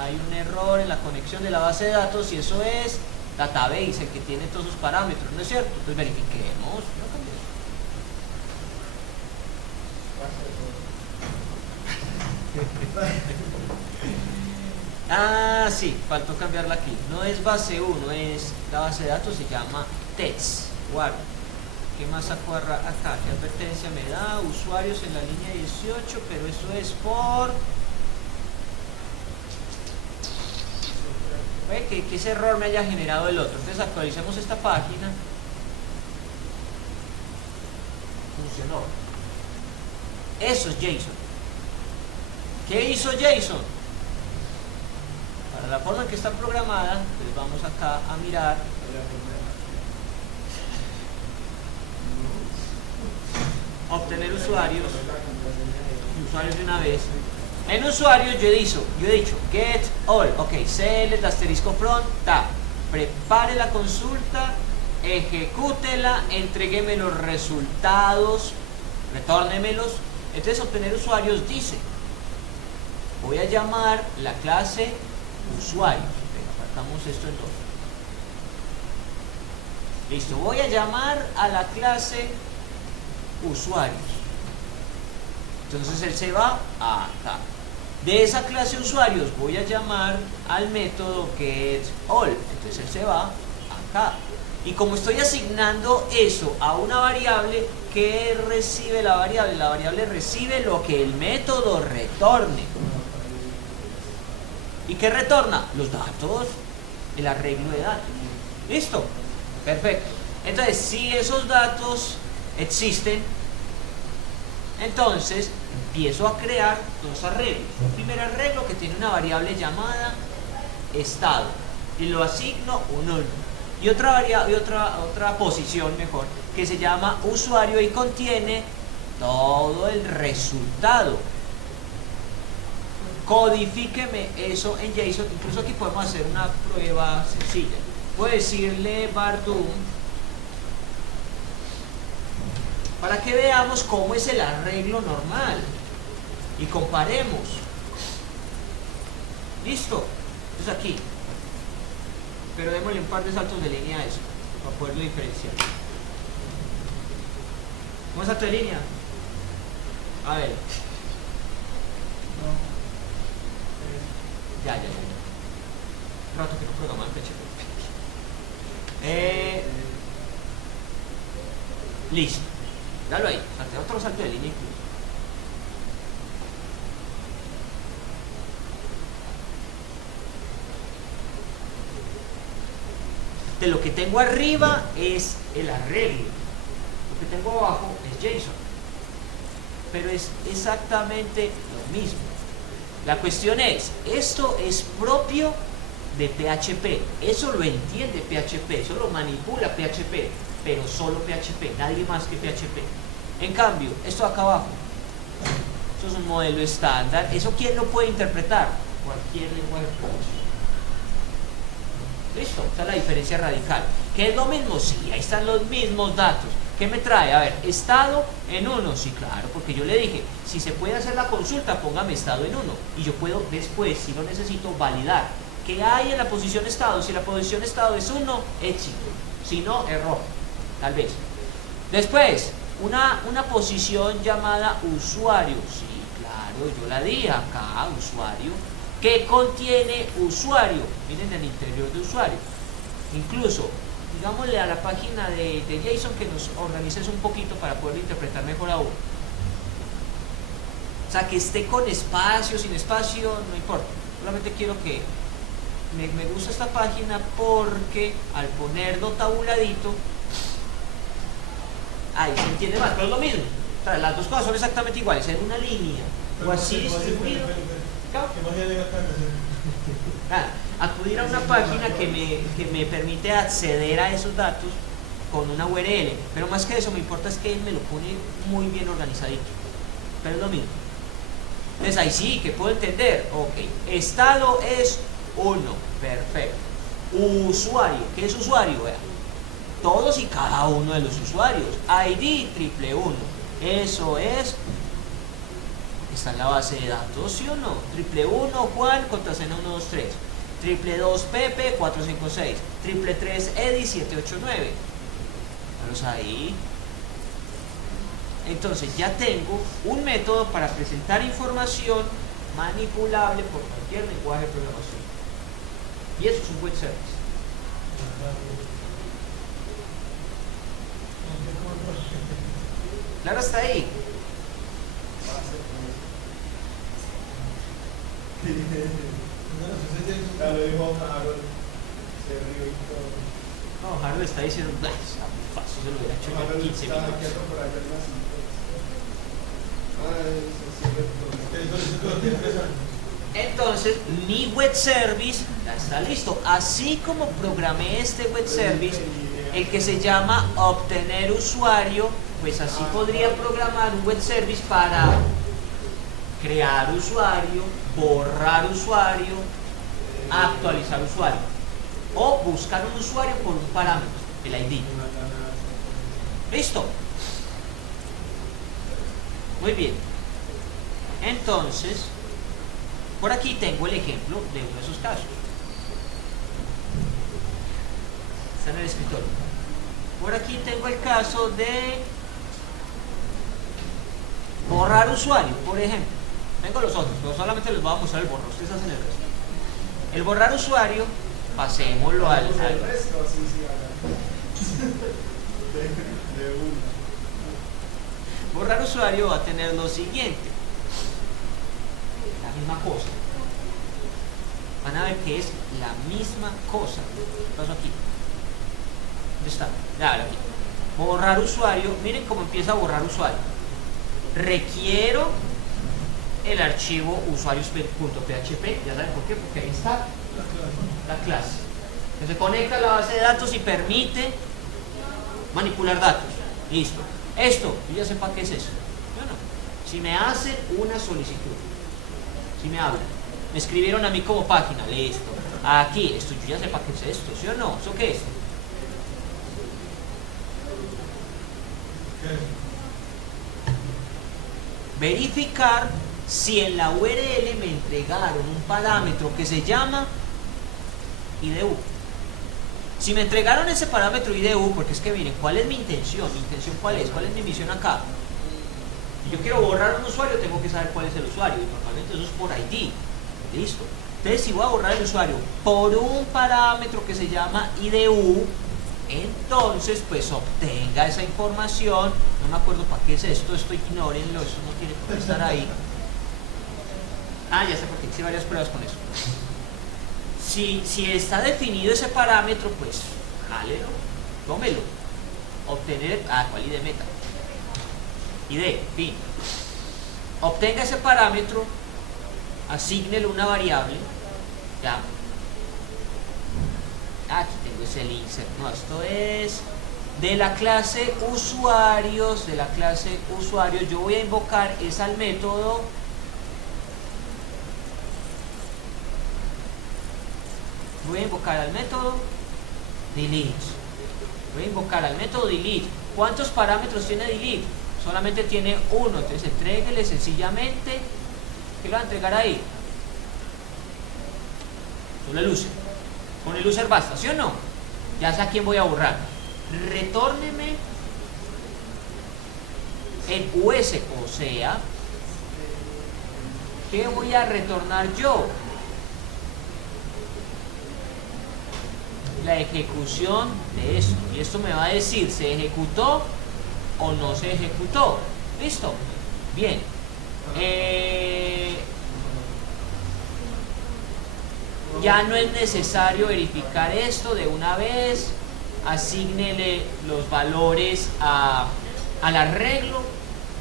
Hay un error en la conexión de la base de datos y eso es database, el que tiene todos sus parámetros, ¿no es cierto? Entonces verifiquemos. Ah, sí, faltó cambiarla aquí. No es base 1, es la base de datos, se llama TETS. Guarda. ¿Qué más saco acá? ¿Qué advertencia me da? Usuarios en la línea 18, pero eso es por... Ve que ese error me haya generado el otro. Entonces actualicemos esta página. Funcionó. Eso es JSON. ¿Qué hizo JSON? Para la forma en que está programada, entonces vamos acá a mirar. Obtener usuarios de una vez. En usuarios yo he dicho get all, ok, select asterisco from, tab, prepare la consulta, ejecútela, entrégueme los resultados, retórnemelos. Entonces obtener usuarios dice, voy a llamar la clase usuarios. Apartamos esto en dos. Listo, voy a llamar a la clase usuarios. Entonces él se va acá. De esa clase usuarios voy a llamar al método getAll. Entonces él se va acá. Y como estoy asignando eso a una variable, ¿qué recibe la variable? La variable recibe lo que el método retorne. ¿Y qué retorna? Los datos, el arreglo de datos. ¿Listo? Perfecto. Entonces, si esos datos existen, entonces empiezo a crear dos arreglos. Un primer arreglo que tiene una variable llamada estado y lo asigno un 1. Y otra posición mejor que se llama usuario y contiene todo el resultado. Codifíqueme eso en JSON. Incluso aquí podemos hacer una prueba sencilla. Puedo decirle var_doom para que veamos cómo es el arreglo normal y comparemos. Listo. Entonces aquí, pero démosle un par de saltos de línea a eso para poderlo diferenciar. ¿Cómo salto de línea? A ver. Ya. Un rato que no programa en PHP. Listo. Dalo ahí. Otro salto de línea incluso. De lo que tengo arriba es el arreglo. Lo que tengo abajo es JSON. Pero es exactamente lo mismo. La cuestión es, esto es propio de PHP, eso lo entiende PHP, eso lo manipula PHP, pero solo PHP, nadie más que PHP. En cambio, esto acá abajo, eso es un modelo estándar, ¿eso quién lo puede interpretar? Cualquier lenguaje de programación. Listo, esa es la diferencia radical. ¿Qué es lo mismo? Sí, ahí están los mismos datos. ¿Qué me trae? A ver, estado en 1, sí, claro, porque yo le dije, si se puede hacer la consulta, póngame estado en 1, y yo puedo después, si lo necesito, validar. ¿Qué hay en la posición estado? Si la posición estado es 1, éxito, si no, error, tal vez. Después, una posición llamada usuario, sí, claro, yo la di acá, usuario, que contiene usuario, miren el interior de usuario, incluso, digámosle a la página de JSON que nos organices un poquito para poderlo interpretar mejor aún. O sea, que esté con espacio, sin espacio, no importa. Solamente quiero que me gusta esta página porque al ponerlo tabuladito, ahí se entiende más, pero es lo mismo. O sea, las dos cosas son exactamente iguales, en una línea o así distribuido. Acudir a una página que me permite acceder a esos datos con una URL, pero más que eso me importa es que él me lo pone muy bien organizadito, pero es lo mismo. Entonces ahí sí que puedo entender, ok, estado es 1, perfecto. Usuario, ¿qué es usuario? Vea, todos y cada uno de los usuarios. ID triple 1, eso es, está en la base de datos, ¿sí o no? Triple 1 Juan, contraseña 123, triple 2 Pepe 456, triple 3 Edi 789. Vamos ahí. Entonces ya tengo un método para presentar información manipulable por cualquier lenguaje de programación. Y eso es un web service. Claro, hasta ahí. No, Harold está diciendo, está muy fácil, se lo hubiera hecho en 15 minutos. Entonces, mi web service ya está listo. Así como programé este web service, el que se llama obtener usuario, pues así podría programar un web service para crear usuario, borrar usuario, actualizar usuario o buscar un usuario por un parámetro, el ID. ¿Listo? Muy bien. Entonces, por aquí tengo el ejemplo de uno de esos casos. Está en el escritorio. Por aquí tengo el caso de borrar usuario, por ejemplo. Tengo los otros, pero solamente les voy a mostrar el borrar. Ustedes hacen el resto. El borrar usuario, pasémoslo al borrar usuario va a tener lo siguiente. La misma cosa. Van a ver que es la misma cosa. ¿Qué pasó aquí? ¿Dónde está? Ya, aquí. Borrar usuario. Miren cómo empieza a borrar usuario. Requiero el archivo usuarios.php. Ya saben por qué, porque ahí está la clase. Que se conecta a la base de datos y permite manipular datos. Listo. Esto, yo ya sé para qué es eso. Bueno, si me hacen una solicitud, si me hablan, me escribieron a mí como página, listo. Aquí, esto yo ya sé para qué es esto, ¿sí o no? ¿Eso qué es? Verificar si en la URL me entregaron un parámetro que se llama IDU. Si me entregaron ese parámetro IDU, porque es que miren, ¿cuál es mi intención? ¿Mi intención cuál es? ¿Cuál es mi misión acá? Si yo quiero borrar un usuario, tengo que saber cuál es el usuario, y normalmente eso es por ID. Listo. Entonces, si voy a borrar el usuario por un parámetro que se llama IDU, entonces, pues obtenga esa información. No me acuerdo para qué es esto, ignórenlo, eso no tiene por qué estar ahí. Ah, ya sé por qué hice varias pruebas con eso. Si está definido ese parámetro, pues jálelo, tómelo. Obtener, ¿cuál ID meta? ID, fin. Obtenga ese parámetro, asígnele una variable, ya. Aquí tengo ese insert, no, esto es de la clase usuarios, yo voy a invocar es al método delete. Voy a invocar al método delete. ¿Cuántos parámetros tiene delete? Solamente tiene uno, entonces entréguele sencillamente. ¿Qué le va a entregar ahí? Solo el user. Con el user basta, ¿sí o no? Ya sé a quién voy a borrar. Retórneme en US, o sea, ¿qué voy a retornar yo? La ejecución de esto. Y esto me va a decir, ¿se ejecutó o no se ejecutó? ¿Listo? Bien. Ya no es necesario verificar esto de una vez. Asígnele los valores al arreglo.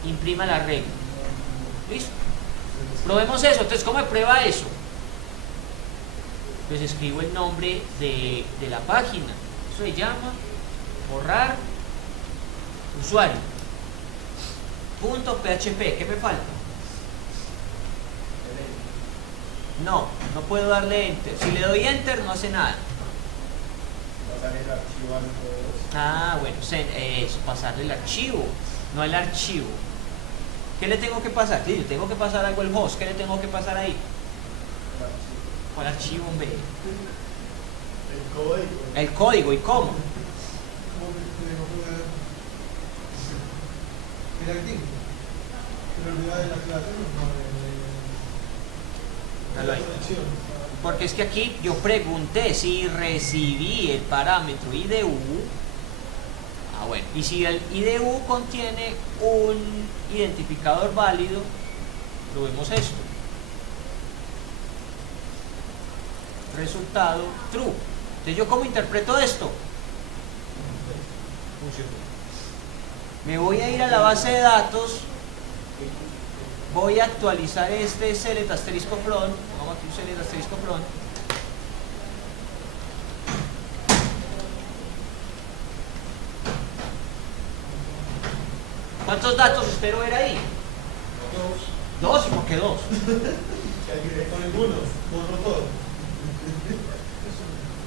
Imprima el arreglo. ¿Listo? Probemos eso. Entonces, ¿cómo me prueba eso? Pues escribo el nombre de la página. Eso se llama borrar usuario. Punto PHP, ¿qué me falta? No, no puedo darle enter. Si le doy enter no hace nada. Pasar el archivo al host. Ah, bueno, eso, pasarle el archivo, no el archivo. ¿Qué le tengo que pasar? Sí, le tengo que pasar algo al host. ¿Qué le tengo que pasar ahí? ¿Cuál archivo, hombre? El código. El código, ¿y cómo? Mira aquí. Se me olvidó de la clase, Dale ahí. Porque es que aquí yo pregunté si recibí el parámetro IDU. Ah, bueno. Y si el IDU contiene un identificador válido, lo vemos esto. Resultado true. Entonces, ¿yo cómo interpreto esto? Funcionó. Me voy a ir a la base de datos. Voy a actualizar este select asterisco from. Pongamos aquí un select asterisco from. ¿Cuántos datos espero ver ahí? Dos. ¿Por qué dos? Con ninguno, borro todo.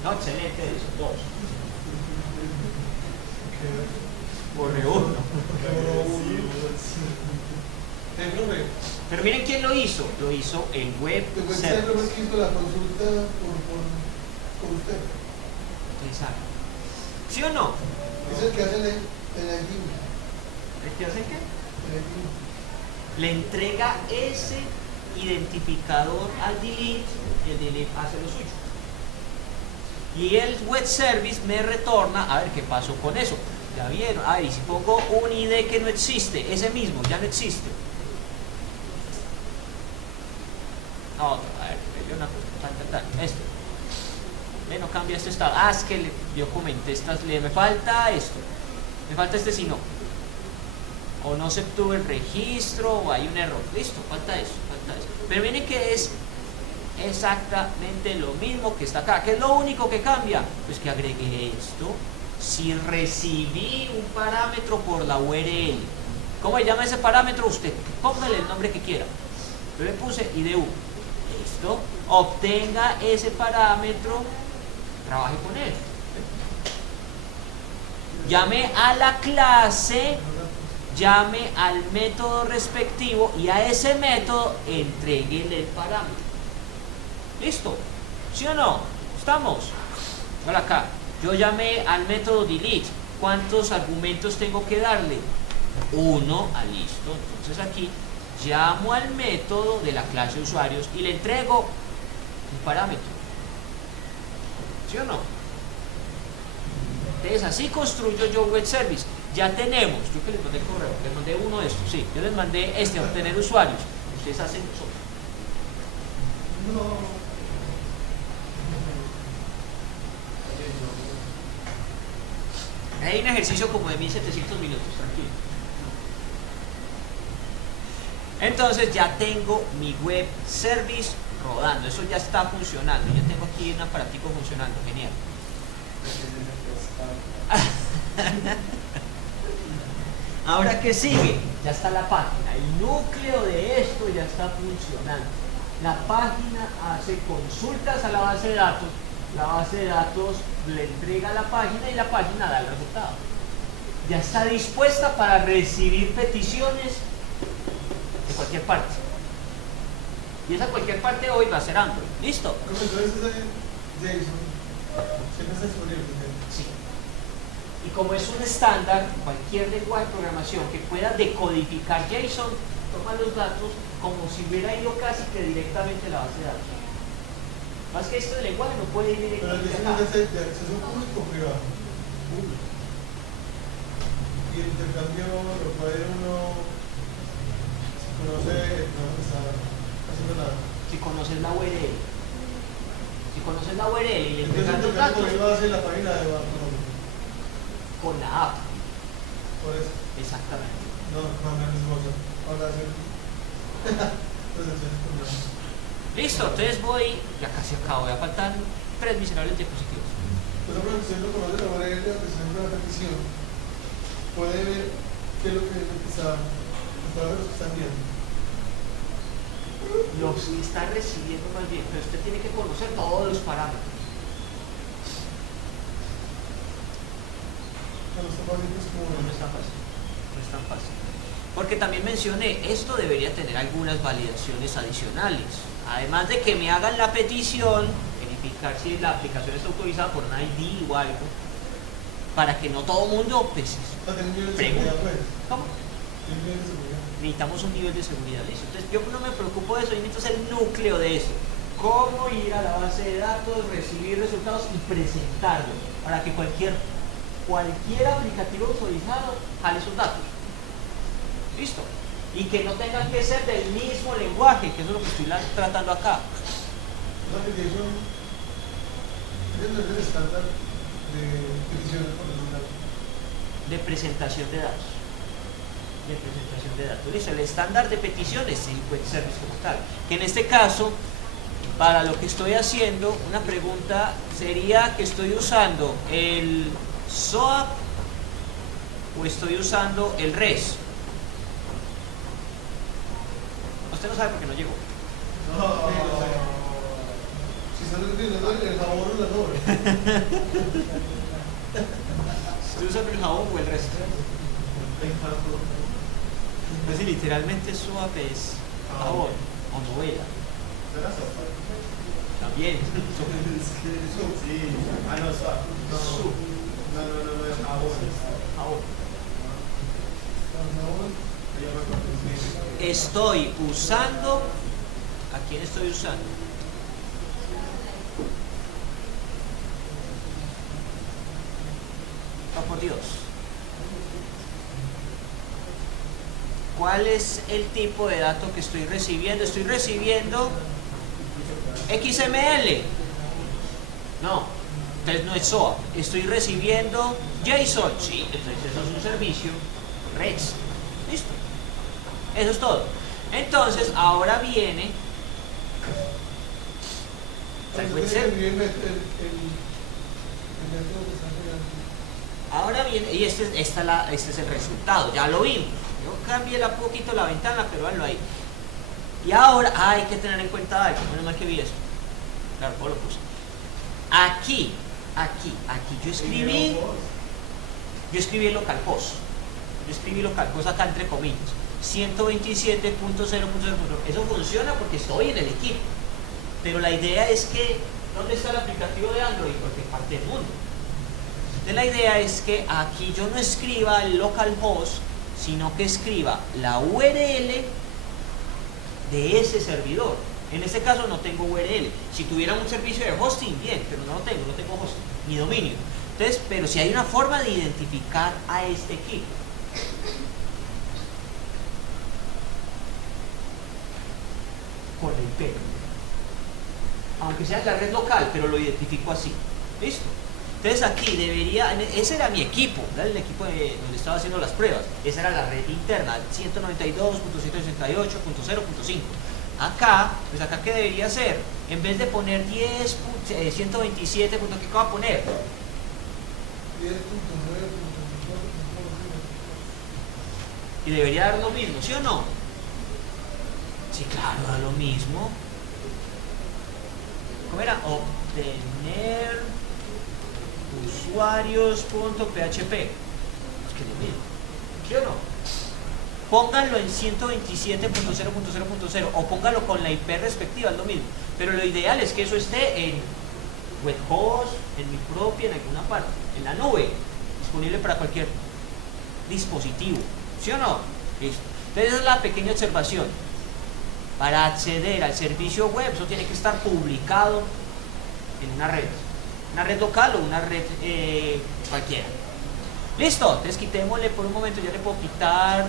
No, excelente eso, dos. Borré uno. Pero miren quién lo hizo. Lo hizo el web Usted service. hizo la consulta por usted. Exacto. ¿Sí o no? Es el que hace el ID. ¿El que hace qué? El ID. Le entrega ese identificador al delete y el delete hace lo suyo. Y el web service me retorna a ver qué pasó con eso. Ya vieron. A ver, y si pongo un ID que no existe, ese mismo ya no existe. No, otro, a ver, este. No cambia este estado. Ah, es que yo comenté me falta esto. Me falta este si no. O no se obtuvo el registro, o hay un error. Listo, falta eso. Pero miren que es exactamente lo mismo que está acá. ¿Qué es lo único que cambia? Pues que agregué esto. Si recibí un parámetro por la URL, ¿cómo se llama ese parámetro? Usted póngale el nombre que quiera. Yo le puse IDU. Listo. Obtenga ese parámetro, trabaje con él. Llame a la clase, llame al método respectivo y a ese método entréguele el parámetro. ¿Listo? ¿Sí o no? ¿Estamos? Hola acá. Yo llamé al método delete. ¿Cuántos argumentos tengo que darle? Uno. Listo. Entonces aquí llamo al método de la clase de usuarios y le entrego un parámetro. ¿Sí o no? Entonces así construyo yo web service. Ya tenemos, yo que les mandé el correo, les mandé uno de estos, sí, yo les mandé a obtener usuarios. Ustedes hacen eso. No. Hay un ejercicio como de 1700 minutos, tranquilo. Entonces ya tengo mi web service rodando, eso ya está funcionando. Yo tengo aquí un aparatico funcionando, genial. Ahora, ¿qué sigue? Ya está la página, el núcleo de esto ya está funcionando. La página hace consultas a la base de datos, la base de datos le entrega la página y la página da el resultado. Ya está dispuesta para recibir peticiones de cualquier parte. Y esa cualquier parte hoy va a ser Android. ¿Listo? Entonces JSON siempre está disponible. Sí. Y como es un estándar, cualquier lenguaje de programación que pueda decodificar JSON, toma los datos como si hubiera ido casi que directamente a la base de datos. Más que este lenguaje no puede ir directamente Pero acá. el de acceso público o privado. Público. Y el intercambio lo puede uno conocer, no está haciendo nada. Si conoces la URL. Si conoces la URL y le Entonces entregas el los datos intercambio lo va a hacer la página de banco. con la app. Por eso. Exactamente. No, no es cosa. Ahora sí. Listo, entonces voy, ya casi acabo, voy a faltar 3 miserables diapositivas. Pues Pero por ejemplo, si uno conoce la URL de una petición, puede ver qué es lo que está, los parámetros que están viendo. Los que está recibiendo más bien, pero usted tiene que conocer todos los parámetros. No está fácil, pues, como... No es tan fácil, no es tan fácil. Porque también mencioné, esto debería tener algunas validaciones adicionales. Además de que me hagan la petición, verificar si la aplicación está autorizada por un ID o algo, para que no todo mundo pues, pregunte. ¿Cómo? Necesitamos un nivel de seguridad de eso. Entonces yo no me preocupo de eso, yo necesito el núcleo de eso. Cómo ir a la base de datos, recibir resultados y presentarlo para que cualquier aplicativo autorizado jale sus datos. Listo. Y que no tengan que ser del mismo lenguaje, que eso es lo que estoy tratando acá. La petición es el estándar de peticiones por los datos. De presentación de datos. De presentación de datos. Listo. El estándar de peticiones es el web service como tal. Que en este caso, para lo que estoy haciendo, una pregunta sería que estoy usando el SOAP o estoy usando el REST. Usted no sabe por qué no llegó. No, si están utilizando el jabón o la nube. ¿Estoy usando el jabón o el REST? Es decir, literalmente SOAP es jabón o novela. También. Sí. Ah, no, SOAP. No, es jabón. Jabón. Yo me confundí. Estoy usando. ¿A quién estoy usando? Oh, por Dios. ¿Cuál es el tipo de dato que estoy recibiendo? Estoy recibiendo XML. No, entonces no es SOAP. Estoy recibiendo JSON. Sí, entonces eso es un servicio REST. Listo. Eso es todo. Entonces, ahora viene. Ahora viene, y este es el resultado, ya lo vimos. Yo cambié un poquito la ventana, pero véanlo ahí. Y ahora hay que tener en cuenta algo, menos mal que vi esto. Claro, ¿cómo lo puse? Aquí, yo escribí localhost. Yo escribí localhost acá entre comillas. 127.0.0. Eso funciona porque estoy en el equipo. Pero la idea es que, ¿dónde está el aplicativo de Android? Porque parte del mundo. Entonces la idea es que aquí yo no escriba el localhost, sino que escriba la URL de ese servidor. En este caso no tengo URL. Si tuviera un servicio de hosting, bien, pero no tengo hosting, ni dominio. Entonces, pero si hay una forma de identificar a este equipo. Con el IP. Aunque sea en la red local, pero lo identifico así. ¿Listo? Entonces aquí debería, ese era mi equipo, ¿verdad? El equipo donde estaba haciendo las pruebas. Esa era la red interna, 192.168.0.5. Acá, pues acá ¿qué debería ser? En vez de poner 127. ¿Qué va a poner? 10.9. Y debería dar lo mismo, ¿sí o no? Sí, claro, da lo mismo. ¿Cómo era? Obtener usuarios.php. Es que lo mismo. ¿Sí o no? Pónganlo en 127.0.0.0 o pónganlo con la IP respectiva, es lo mismo. Pero lo ideal es que eso esté en webhost, en mi propia, en alguna parte, en la nube, disponible para cualquier dispositivo. ¿Sí o no? Listo. Entonces esa es la pequeña observación. Para acceder al servicio web, eso tiene que estar publicado en una red local o una red cualquiera. Listo, entonces quitémosle por un momento, yo le puedo quitar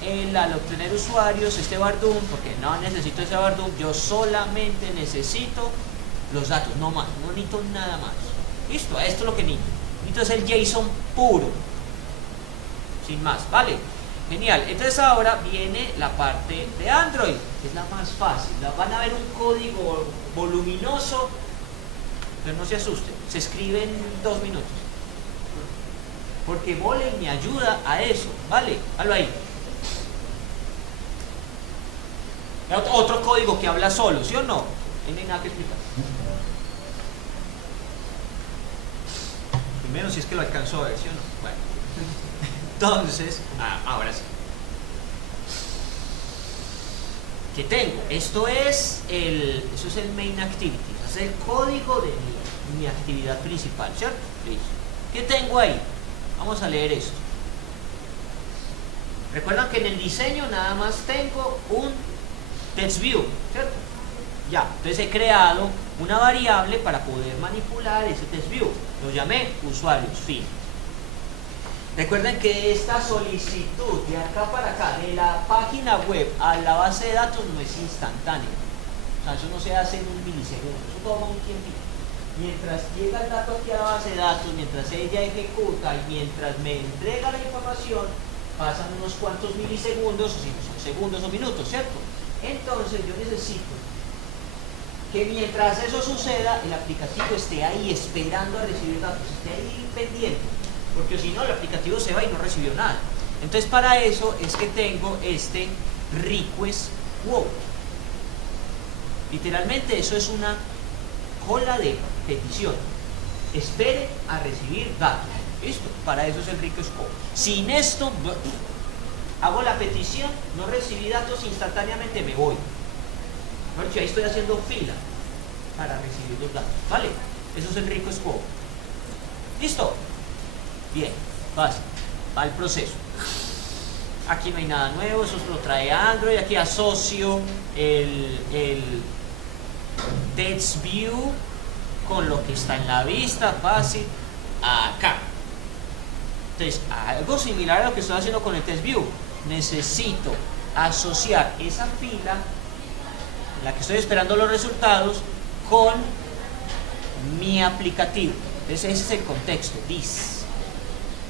al obtener usuarios este Bardum, porque no necesito ese Bardum, yo solamente necesito los datos, no más, no necesito nada más. Listo, esto es lo que necesito. Necesito es el JSON puro, sin más, ¿vale? Genial, entonces ahora viene la parte de Android, que es la más fácil. Van a ver un código voluminoso pero no se asusten, se escribe en 2 minutos. Porque Voley me ayuda a eso, ¿vale? Hazlo ahí. Otro código que habla solo, ¿sí o no? No hay nada que explicar. Primero si es que lo alcanzó a ver, ¿sí o no? Bueno. Entonces, ahora sí. ¿Qué tengo? Eso es el main activity, es el código de mi actividad principal, ¿cierto? Listo. ¿Qué tengo ahí? Vamos a leer esto. Recuerdan que en el diseño nada más tengo un TextView, ¿cierto? Ya, entonces he creado una variable para poder manipular ese TextView. Lo llamé usuarios, fin. Recuerden que esta solicitud de acá para acá, de la página web a la base de datos, no es instantánea. O sea, eso no se hace en un milisegundo, eso toma un tiempito. Mientras llega el dato aquí a la base de datos, mientras ella ejecuta y mientras me entrega la información, pasan unos cuantos milisegundos, o si no son segundos o minutos, ¿cierto? Entonces yo necesito que mientras eso suceda, el aplicativo esté ahí esperando a recibir datos, esté ahí pendiente, porque si no el aplicativo se va y no recibió nada. Entonces para eso es que tengo este request quote. Literalmente eso es una cola de petición. Espere a recibir datos. ¿Listo? Para eso es el request quote. Sin esto, hago la petición, no recibí datos, instantáneamente me voy. Porque ahí estoy haciendo fila para recibir los datos, ¿vale? Eso es el request quote. ¿Listo? Bien, basta, va el proceso. Aquí no hay nada nuevo, eso lo trae Android. Aquí asocio el TextView con lo que está en la vista, fácil, acá. Entonces, algo similar a lo que estoy haciendo con el TextView. Necesito asociar esa fila en la que estoy esperando los resultados con mi aplicativo. Entonces ese es el contexto,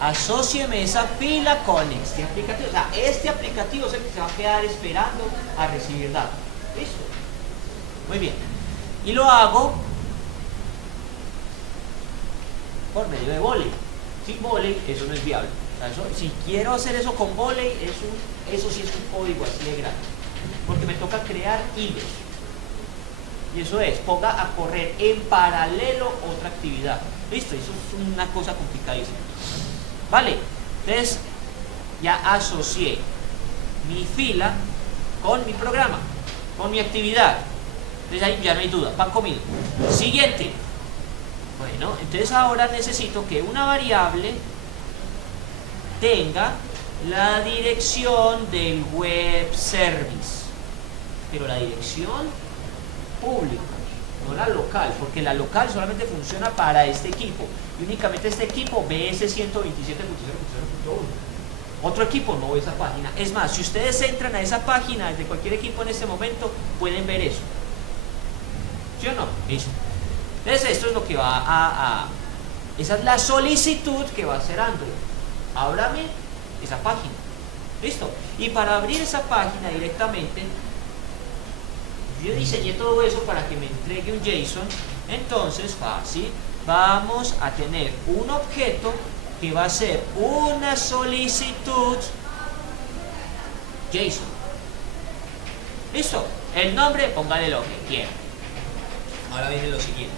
asócieme esa fila con este aplicativo. O sea, este aplicativo es el que se va a quedar esperando a recibir datos. ¿Listo? Muy bien. Y lo hago por medio de Voley. Sin Voley eso no es viable. O sea, si quiero hacer eso con Voley, eso sí es un código así de grande. Porque me toca crear hilos. Y eso es, ponga a correr en paralelo otra actividad. Listo, eso es una cosa complicadísima. Vale, entonces ya asocié mi fila con mi programa, con mi actividad. Entonces ahí ya no hay duda, pan comido. Siguiente. Bueno, entonces ahora necesito que una variable tenga la dirección del web service. Pero la dirección pública, no la local, porque la local solamente funciona para este equipo y únicamente este equipo ve ese 127.0.0.1. Otro equipo no ve esa página. Es más, si ustedes entran a esa página desde cualquier equipo en este momento, pueden ver eso. ¿Sí o no? Listo. Entonces esto es lo que va esa es la solicitud que va a hacer Android. Ábrame esa página. ¿Listo? Y para abrir esa página directamente, yo diseñé todo eso para que me entregue un JSON. Entonces, fácil, vamos a tener un objeto que va a ser una solicitud JSON. ¿Listo? El nombre, póngale lo que quiera. Ahora viene lo siguiente.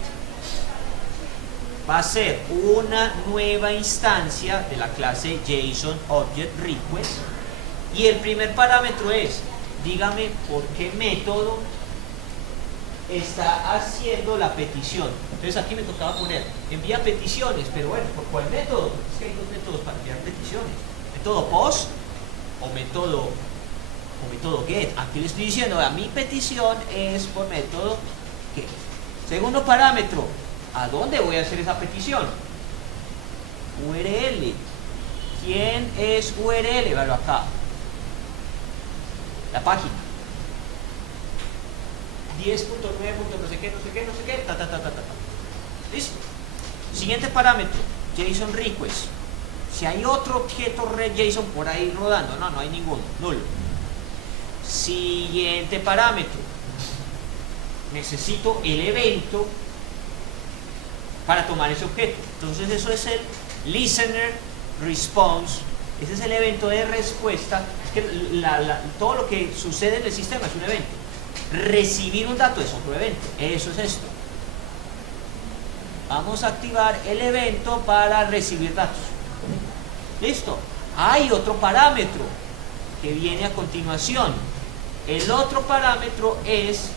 Va a ser una nueva instancia de la clase JSON Object Request. Y el primer parámetro es, dígame por qué método está haciendo la petición. Entonces aquí me tocaba poner envía peticiones, pero bueno, ¿por cuál método? Es que hay dos métodos para enviar peticiones: método post o método get. Aquí le estoy diciendo, mi petición es por método get. Segundo parámetro, ¿a dónde voy a hacer esa petición? URL. ¿Quién es URL? Véalo acá, la página 10.9. no sé qué, listo. Siguiente parámetro, JSON request. Si hay otro objeto JSON por ahí rodando, no hay ninguno, nulo. Siguiente parámetro, necesito el evento para tomar ese objeto. Entonces eso es el listener response. Ese es el evento de respuesta. Es que todo lo que sucede en el sistema es un evento. Recibir un dato es otro evento. Eso es esto. Vamos a activar el evento para recibir datos. Listo. Hay otro parámetro que viene a continuación. El otro parámetro es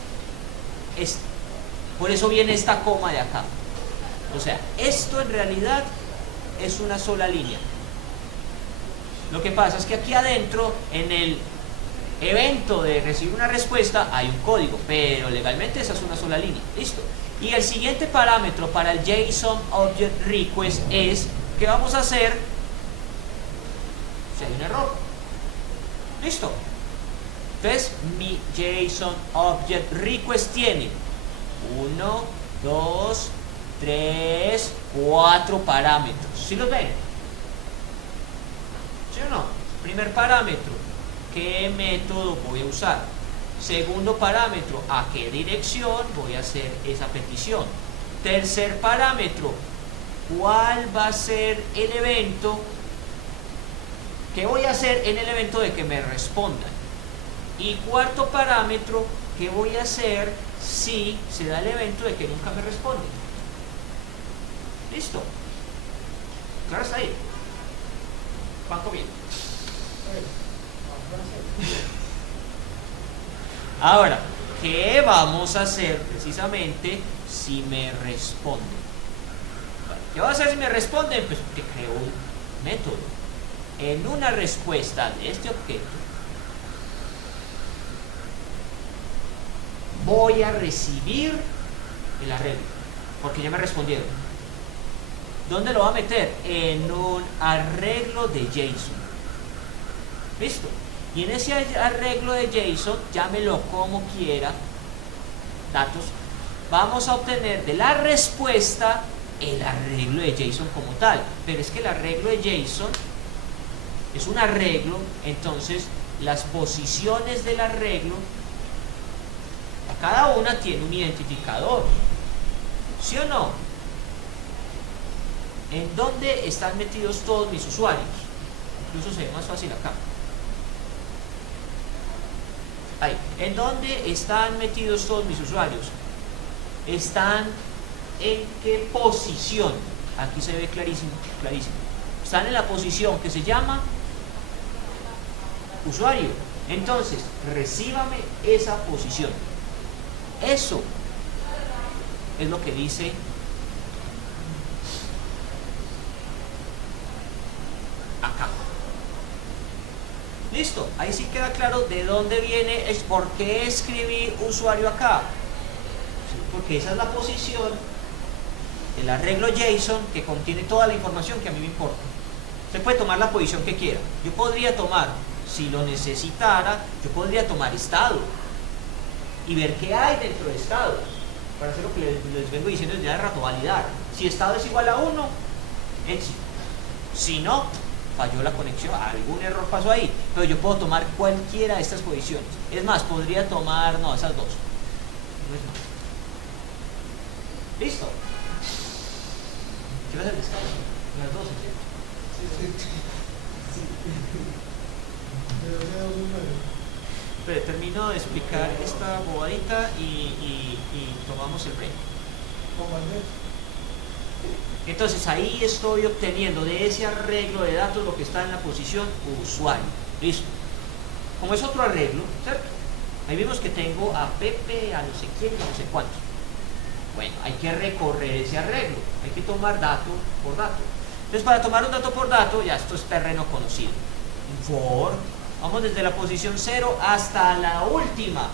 este. Por eso viene esta coma de acá. O sea, esto en realidad es una sola línea. Lo que pasa es que aquí adentro, en el evento de recibir una respuesta, hay un código, pero legalmente esa es una sola línea. Listo. Y el siguiente parámetro para el JSON Object Request es que vamos a hacer si hay un error. Listo. Entonces, mi JSON Object Request tiene 1, 2, 3, 4 parámetros. ¿Sí los ven? ¿Sí o no? Primer parámetro, ¿qué método voy a usar? Segundo parámetro, ¿a qué dirección voy a hacer esa petición? Tercer parámetro, ¿cuál va a ser el evento? ¿Qué voy a hacer en el evento de que me respondan? Y cuarto parámetro, ¿qué voy a hacer si se da el evento de que nunca me responden? Listo. Claro, está ahí. ¿Cuánto bien? Ahora, ¿qué vamos a hacer precisamente si me responden? ¿Qué voy a hacer si me responden? Pues que creo un método. En una respuesta de este objeto, voy a recibir el arreglo, porque ya me respondieron. ¿Dónde lo voy a meter? En un arreglo de JSON. ¿Listo? Y en ese arreglo de JSON, llámelo como quiera, datos, vamos a obtener de la respuesta el arreglo de JSON como tal. Pero es que el arreglo de JSON es un arreglo, entonces las posiciones del arreglo, cada una tiene un identificador. ¿Sí o no? ¿En dónde están metidos todos mis usuarios? Incluso se ve más fácil acá. Ahí. ¿En dónde están metidos todos mis usuarios? ¿Están en qué posición? Aquí se ve clarísimo, clarísimo. Están en la posición que se llama usuario. Entonces, recíbame esa posición. Eso es lo que dice acá. Listo, ahí sí queda claro de dónde viene, es por qué escribí usuario acá. Porque esa es la posición del arreglo JSON que contiene toda la información que a mí me importa. Usted puede tomar la posición que quiera. Yo podría tomar, si lo necesitara, yo podría tomar estado y ver qué hay dentro de estado, para hacer lo que les vengo diciendo desde hace rato, validar. Si estado es igual a 1, éxito. Si no, falló la conexión, algún error pasó ahí, pero yo puedo tomar cualquiera de estas posiciones. Es más, podría tomar, no, esas dos. No es más. ¿Listo? ¿Qué va a hacer el descanso? Las dos, ¿cierto? Sí. Pero termino de explicar esta bobadita y tomamos el break. Entonces ahí estoy obteniendo de ese arreglo de datos lo que está en la posición usuario. Listo. Como es otro arreglo, ¿cierto? Ahí vimos que tengo a Pepe, a no sé quién, a no sé cuánto. Bueno, hay que recorrer ese arreglo, hay que tomar dato por dato. Entonces, para tomar un dato por dato, ya esto es terreno conocido. For, vamos desde la posición 0 hasta la última.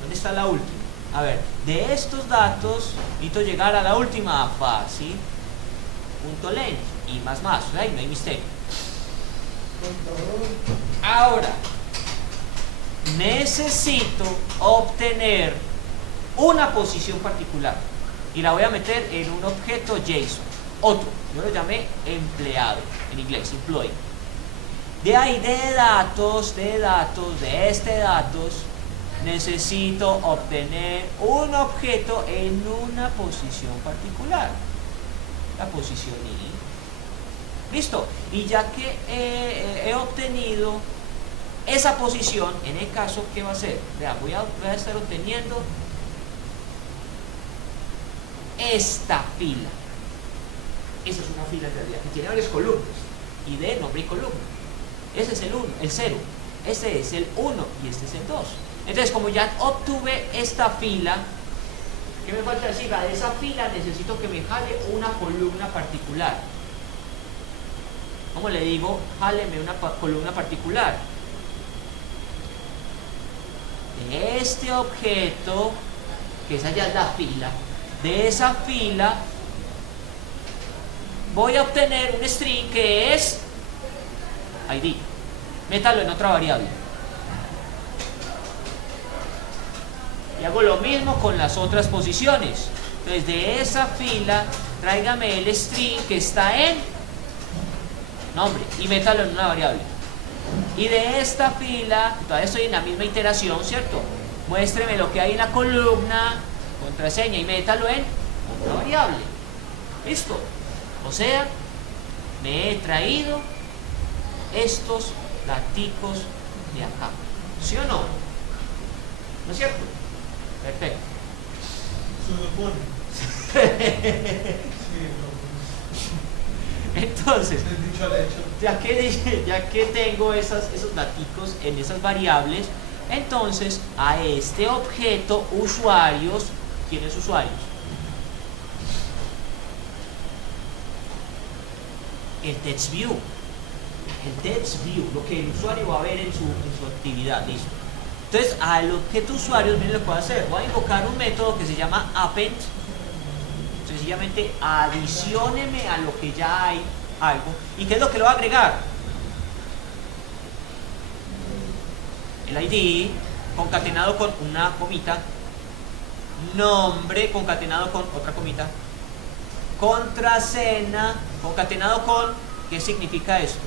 ¿Dónde está la última? A ver, de estos datos, necesito llegar a la última fácil. Punto length y más, ahí no hay misterio. Ahora, necesito obtener una posición particular y la voy a meter en un objeto JSON. Otro, yo lo llamé empleado, en inglés, employee. De ahí, de este datos, necesito obtener un objeto en una posición particular. la posición I. Listo. Y ya que he obtenido esa posición, en el caso, ¿qué va a hacer? Vean, voy a estar obteniendo esta fila. Esa es una fila en realidad que tiene varias columnas. ID, nombre y columna. Ese es el 1, el 0. Este es el 1 y este es el 2. Entonces, como ya obtuve esta fila, ¿qué me falta decir? De esa fila necesito que me jale una columna particular. ¿Cómo le digo? Jáleme una columna particular. De este objeto, que esa ya es la fila, de esa fila voy a obtener un string que es ID. Métalo en otra variable. Y hago lo mismo con las otras posiciones. Entonces, de esa fila, tráigame el string que está en nombre y métalo en una variable. Y de esta fila, todavía estoy en la misma iteración, ¿cierto? Muéstreme lo que hay en la columna, contraseña y métalo en otra variable. ¿Listo? O sea, me he traído estos daticos de acá. ¿Sí o no? ¿No es cierto? Perfecto. Entonces, ya que tengo esos daticos en esas variables, entonces a este objeto usuarios, ¿quiénes usuarios? El TextView. El TextView, lo que el usuario va a ver en su actividad. Listo. Entonces, al objeto usuarios, miren lo que puedo hacer. Voy a invocar un método que se llama append. Sencillamente adicióneme a lo que ya hay algo. ¿Y qué es lo que lo va a agregar? El ID concatenado con una comita, nombre concatenado con otra comita, contraseña concatenado con, ¿qué significa esto?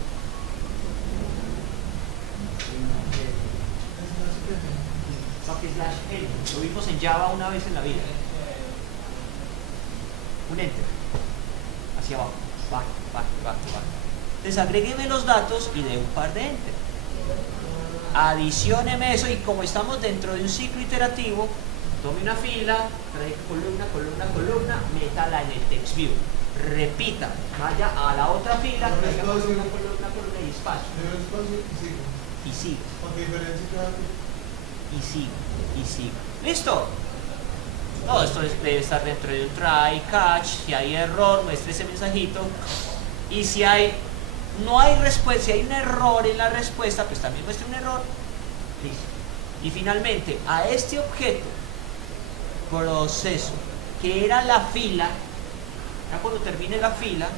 Lo vimos en Java una vez en la vida. Un enter hacia abajo, bajo. Entonces agrégueme los datos y de un par de enter. Adicióneme eso y como estamos dentro de un ciclo iterativo, tome una fila, trae columna, métala en el TextView. Repita, vaya a la otra fila, traiga columna y espacio. Y sigue. Y sigue. ¿Listo? Todo esto debe estar dentro de un try, catch. Si hay error, muestre ese mensajito. Y si no hay respuesta, si hay un error en la respuesta, pues también muestre un error. Listo. Y finalmente, a este objeto, proceso, que era la fila, ya cuando termine la fila,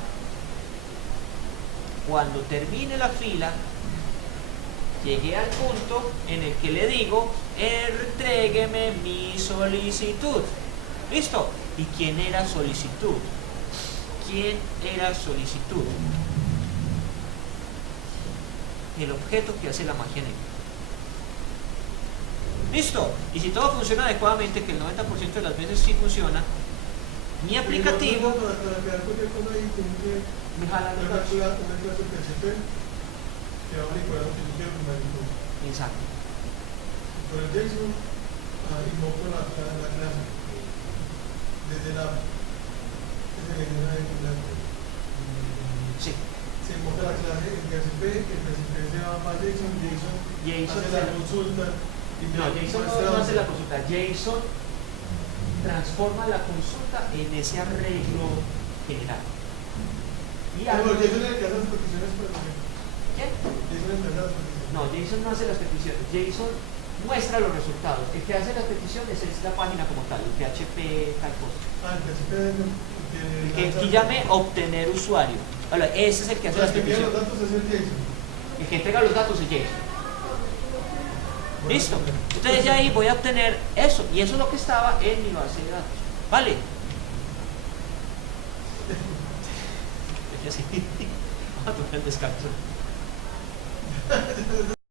llegué al punto en el que le digo, entrégueme mi solicitud. ¿Listo? ¿Y quién era solicitud? El objeto que hace la magia negra. ¿Listo? Y si todo funciona adecuadamente, que el 90% de las veces sí funciona, mi aplicativo me jala los datos. Exacto. Por el JSON, invoco la clase desde la Sí. Se invoca la clase en PHP, el PHP se va para JSON hace la consulta. No, JSON no hace la consulta. JSON transforma la consulta en ese arreglo general. Y JSON es el que hace las peticiones para ¿qué? JSON no, JSON no hace las peticiones. JSON muestra los resultados. El que hace las peticiones es la página como tal, el PHP tal cosa. El PHP el que aquí llame obtener usuario. Bueno, ese es el que hace las peticiones. Los datos es el JSON. El que entrega los datos es JSON. ¿Listo? Entonces ya ahí voy a obtener eso. Y eso es lo que estaba en mi base de datos. ¿Vale? Vamos a tomar el descanso.